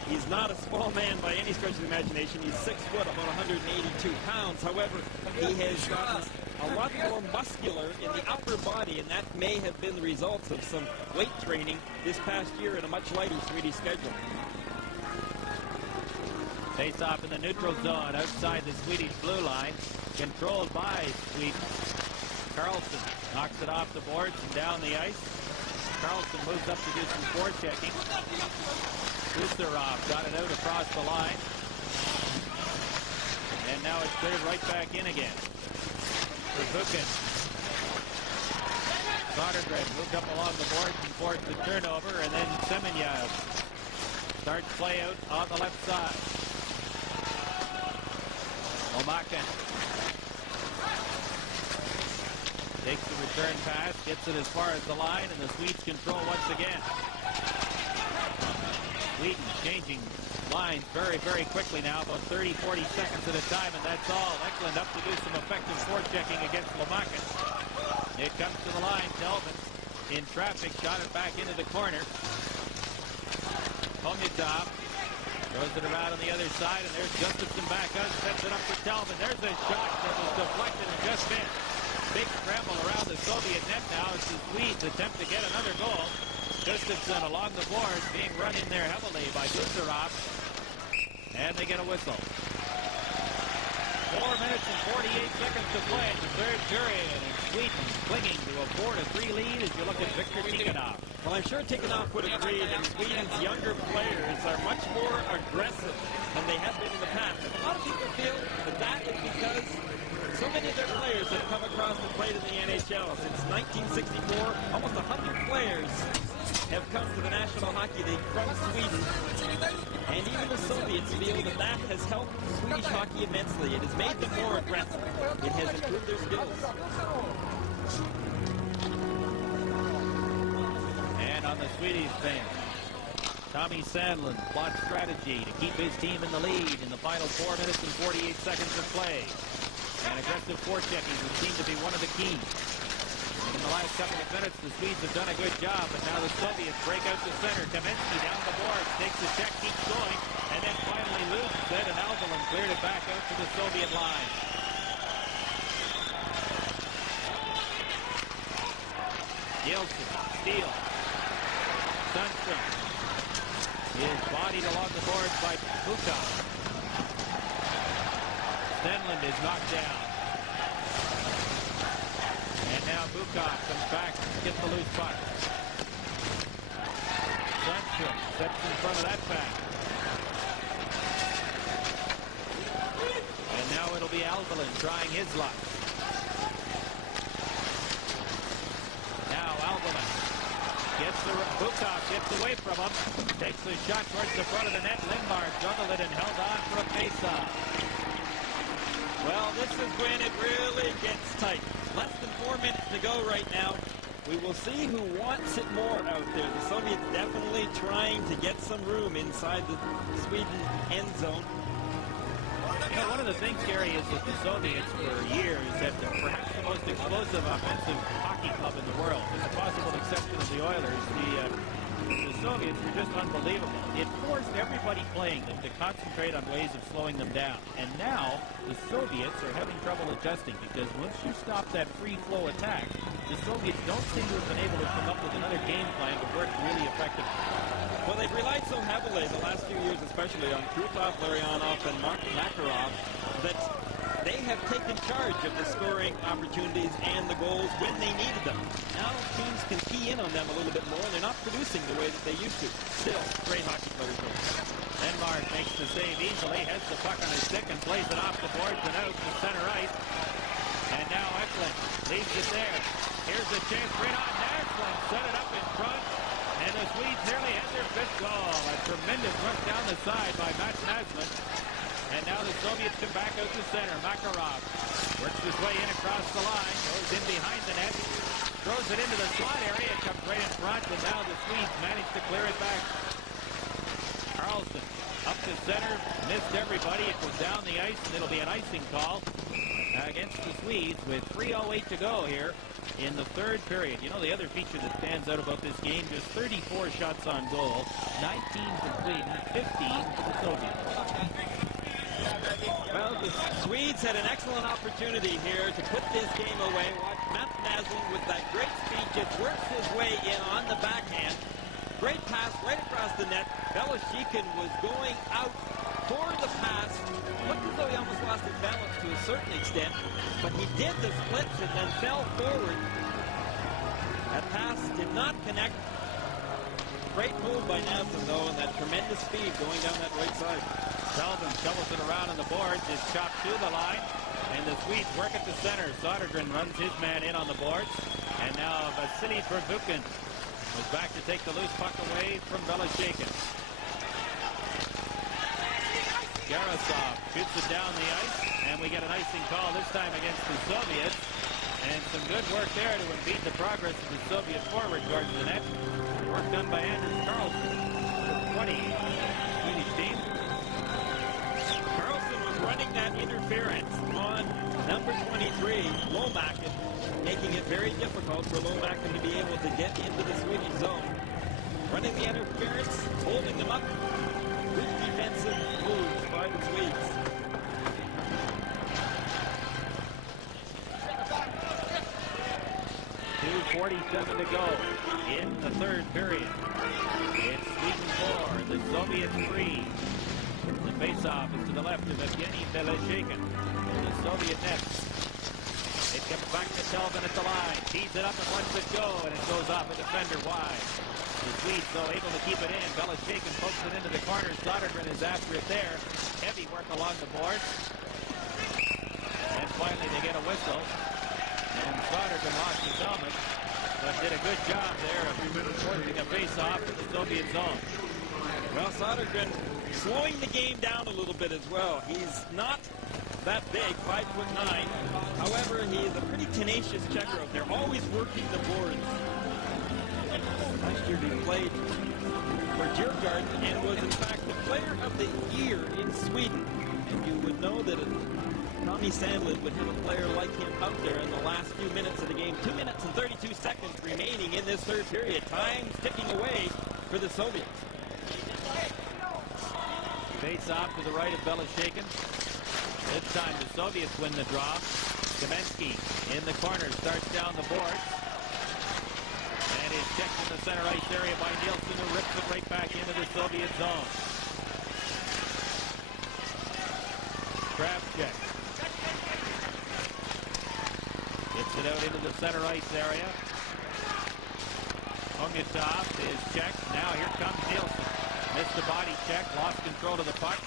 He's not a small man by any stretch of the imagination. He's 6 foot, about 182 pounds. However, he has gotten a lot more muscular in the upper body, and that may have been the result of some weight training this past year in a much lighter Swedish schedule. Face off in the neutral zone outside the Swedish blue line, controlled by Sweden. Carlson knocks it off the boards and down the ice. Carlson moves up to do some forechecking. Kucherov got it out across the line. And now it's cleared right back in again. For Buchan. Sodergren moved up along the boards and forced the turnover, and then Semenya starts play out on the left side. Omakin takes the return pass, gets it as far as the line, and the Swedes control once again. Sweden changing lines very, very quickly now, about 30, 40 seconds at a time, and that's all. Eklund up to do some effective forechecking against Lomakin. It comes to the line. Delvin in traffic, shot it back into the corner. Pomyatov throws it around on the other side, and there's Gustafsson back out, sets it up for Delvin. There's a shot that was deflected and just missed. Big scramble around the Soviet net now as the Swedes attempt to get another goal. Gustafsson along the boards, being run in there heavily by Kucherov. And they get a whistle. 4 minutes and 48 seconds to play in the third period. And Sweden clinging to a 4-3 lead as you look at Victor Tikhonov. Well, I'm sure Tikhonov would agree that Sweden's younger players are much more aggressive than they have been in the past. A lot of people feel that that is because so many of their players have come across and played in the NHL. Since 1964, almost 100 players have come to the National Hockey League from Sweden. And even the Soviets feel that that has helped Swedish hockey immensely. It has made them more aggressive. It has improved their skills. And on the Swedish bench, Tommy Sandlin plots strategy to keep his team in the lead in the final 4 minutes and 48 seconds of play. And aggressive forechecking would seem to be one of the keys. In the last couple of minutes, the Swedes have done a good job, but now the Soviets break out the center. Kamensky down the boards, takes the check, keeps going, and then finally loses it, and Alvelin cleared it back out to the Soviet line. Yeltsin, Steele, Sundstrom is bodied along the boards by Bukov. Stenlund is knocked down. And now Bukov comes back and gets the loose puck. Sundstrom steps in front of that pass. And now it'll be Alvelin trying his luck. Now Alvelin gets Bukov gets away from him. Takes the shot towards the front of the net. Lindmark juggled it and held on for a faceoff. Well, this is when it really gets tight. Less than 4 minutes to go right now. We will see who wants it more out there. The Soviets definitely trying to get some room inside the Sweden end zone. You know, one of the things, Gary, is that the Soviets for years have been perhaps the most explosive offensive hockey club in the world. With the possible exception of the Oilers, the The Soviets were just unbelievable. It forced everybody playing them to concentrate on ways of slowing them down. And now, the Soviets are having trouble adjusting because once you stop that free flow attack, the Soviets don't seem to have been able to come up with another game plan to work really effectively. Well, they've relied so heavily the last few years, especially on Krutov, Larionov, and Makarov, that they have taken charge of the scoring opportunities and the goals when they needed them. Now teams can key in on them a little bit more, and they're not producing the way that they used to. Still, great hockey players. Denmark makes the save easily, has the puck on his stick and plays it off the boards and out to center ice. And now Eklund leaves it there. Here's a chance for Renan Naslund. Set it up in front. And the Swedes nearly had their fifth goal. A tremendous rush down the side by Mats Naslund. And now the Soviets come back out to center. Makarov works his way in across the line. Goes in behind the net. Throws it into the slot area. It comes right in front. And now the Swedes manage to clear it back. Carlson up to center. Missed everybody. It was down the ice. And it'll be an icing call against the Swedes with 3:08 to go here in the third period. You know, the other feature that stands out about this game, just 34 shots on goal, 19 for Sweden, 15 for the Soviets. Well, the Swedes had an excellent opportunity here to put this game away. Watch Mats Naslund with that great speed just works his way in on the backhand. Great pass right across the net. Beloshikin was going out for the pass. Looked as though he almost lost his balance to a certain extent, but he did the splits and then fell forward. That pass did not connect. Great move by Naslund, though, and that tremendous speed going down that right side. Selvin shovels it around on the boards, is chopped to the line, and the Swedes work at the center. Sodergren runs his man in on the boards, and now Vasily Pervukin was back to take the loose puck away from Beloshikin. Garasov shoots it down the ice, and we get an icing call this time against the Soviets. And some good work there to impede the progress of the Soviet forward towards the net. Work done by Anders Carlson, number 20, Swedish team. Carlson was running that interference on number 23, Lomakin, making it very difficult for Lomakin to be able to get into the Swedish zone. Running the interference, holding them up. Good defensive moves by the Swedes. .2:47 to go in the third period. It's Sweden 4, the Soviets 3. The faceoff is to the left of Evgeny Beloshikin. The Soviet net. It comes back to Selvin at the line. Tees it up and lets it go, and it goes off a defender wide. The Swedes, though, able to keep it in. Beloshikin pokes it into the corner. Sodergren is after it there. Heavy work along the boards. And finally they get a whistle. And Sodergren lost his helmet, but did a good job there of forcing a face-off in the Soviet zone. Well, Sodergren slowing the game down a little bit as well. He's not that big, 5'9". However, he is a pretty tenacious checker out there, always working the boards. Last year he played for Djurgården and was in fact the player of the year in Sweden. And you would know that Tommy Sandlin would have a player like him out there in the last few minutes of the game. 2 minutes and 32 seconds remaining in this third period. Time ticking away for the Soviets. Face off to the right of Beloshikin. This time the Soviets win the draw. Kamensky in the corner starts down the boards. And is checked in the center ice area by Nielsen, who rips it right back into the Soviet zone. Kravchuk gets it out into the center ice area. Onyatov is checked. Now here comes Nielsen. Missed the body check, lost control of the puck.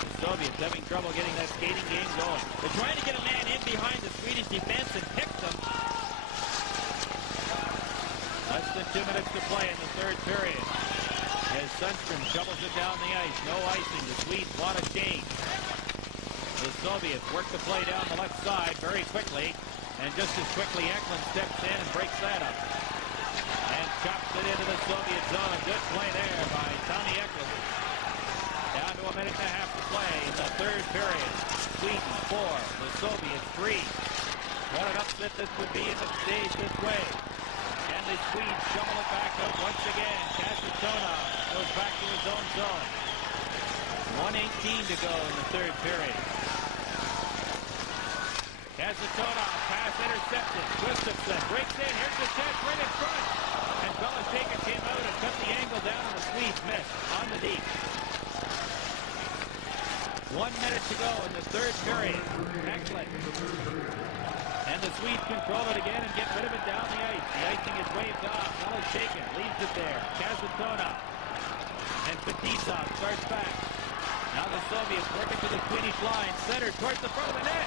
The Soviets having trouble getting that skating game going. They're trying to get a man in behind the Swedish defense and pick them. Less than 2 minutes to play in the third period. As Sundström shovels it down the ice. No icing. The Swedes want a change. The Soviets work the play down the left side very quickly. And just as quickly, Eklund steps in and breaks that up. And chops it into the Soviet zone. A good play there by Tommy Eklund. Down to 1.5 minutes to play in the third period. Sweden 4, the Soviets 3. What an upset this would be if it stays this way. And the the Swedes shovel it back up once again. Kasatonov goes back to his own zone. 1:18 to go in the third period. Kasatonov, pass intercepted. Gustafsson breaks in. Here's the chance right in front. And Belasheika came out and cut the angle down, and the Swedes missed on the deep. 1 minute to go in the third period. Hecklin. And the Swedes control it again and get rid of it down the ice. The icing is waved off. Belasheika leaves it there. Kasatonov. And Fetisov starts back. Now the Soviets working to the Swedish line. Centered towards the front of the net.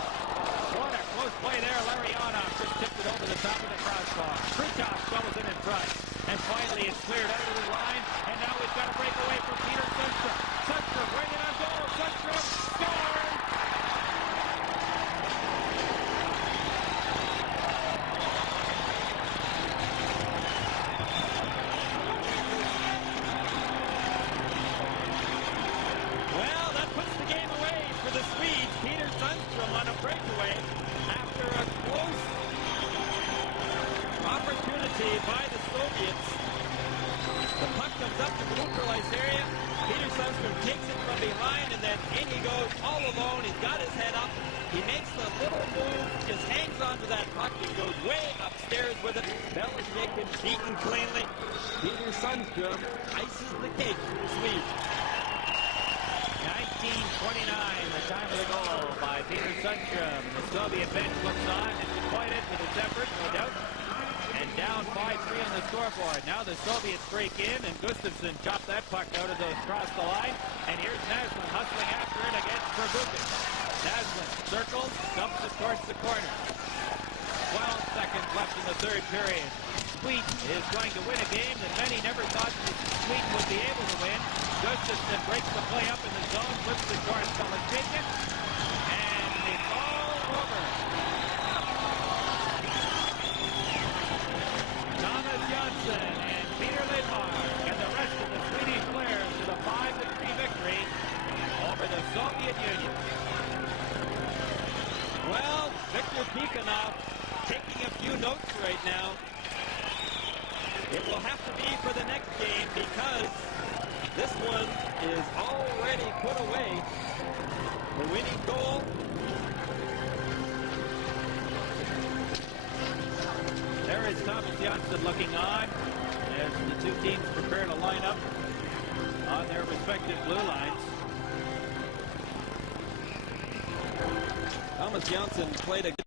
What a close play there. Larionov just tipped it over the top of the crossbar. Krutov shovels it in front. And finally it's cleared out of the line. And now we've got a breakaway from Peter Sundstrom. Sundstrom waiting on goal. Sundstrom scores! Well, that puts the game away for the Swedes. Peter Sundstrom on a breakaway after a close opportunity by the Soviets. The puck comes up to the neutralized area. Peter Sundstrom takes it from behind, and then in he goes all alone. He's got his head up. He makes a little move, just hangs onto that puck. He goes way upstairs with it. Belasheika beaten cleanly. Peter Sundstrom ices the cake for the Swedes. 19:29, the time of the goal by Peter Sundstrom. The Soviet bench looks on, disappointed with his effort, no doubt. And down 5-3 on the scoreboard. Now the Soviets break in, and Gustafsson chopped that puck out of those across the line. And here's Naslund hustling after it against Verbuchen. Naslund circles, dumps it towards the corner. 12 seconds left in the third period. Sweden is going to win a game that many never thought Sweden would be able to win. Gustafsson breaks the play up in the zone, flips it towards Belasheika, and it's all over. Thomas Johnsson and Peter Lidmark and the rest of the Swedish players to the 5-3 victory over the Soviet Union. Well, Viktor Tikhonov taking a few notes right now. It will have to be for the next game because this one is already put away. The winning goal. There is Thomas Johnsson looking on as the two teams prepare to line up on their respective blue lines. Thomas Johnsson played a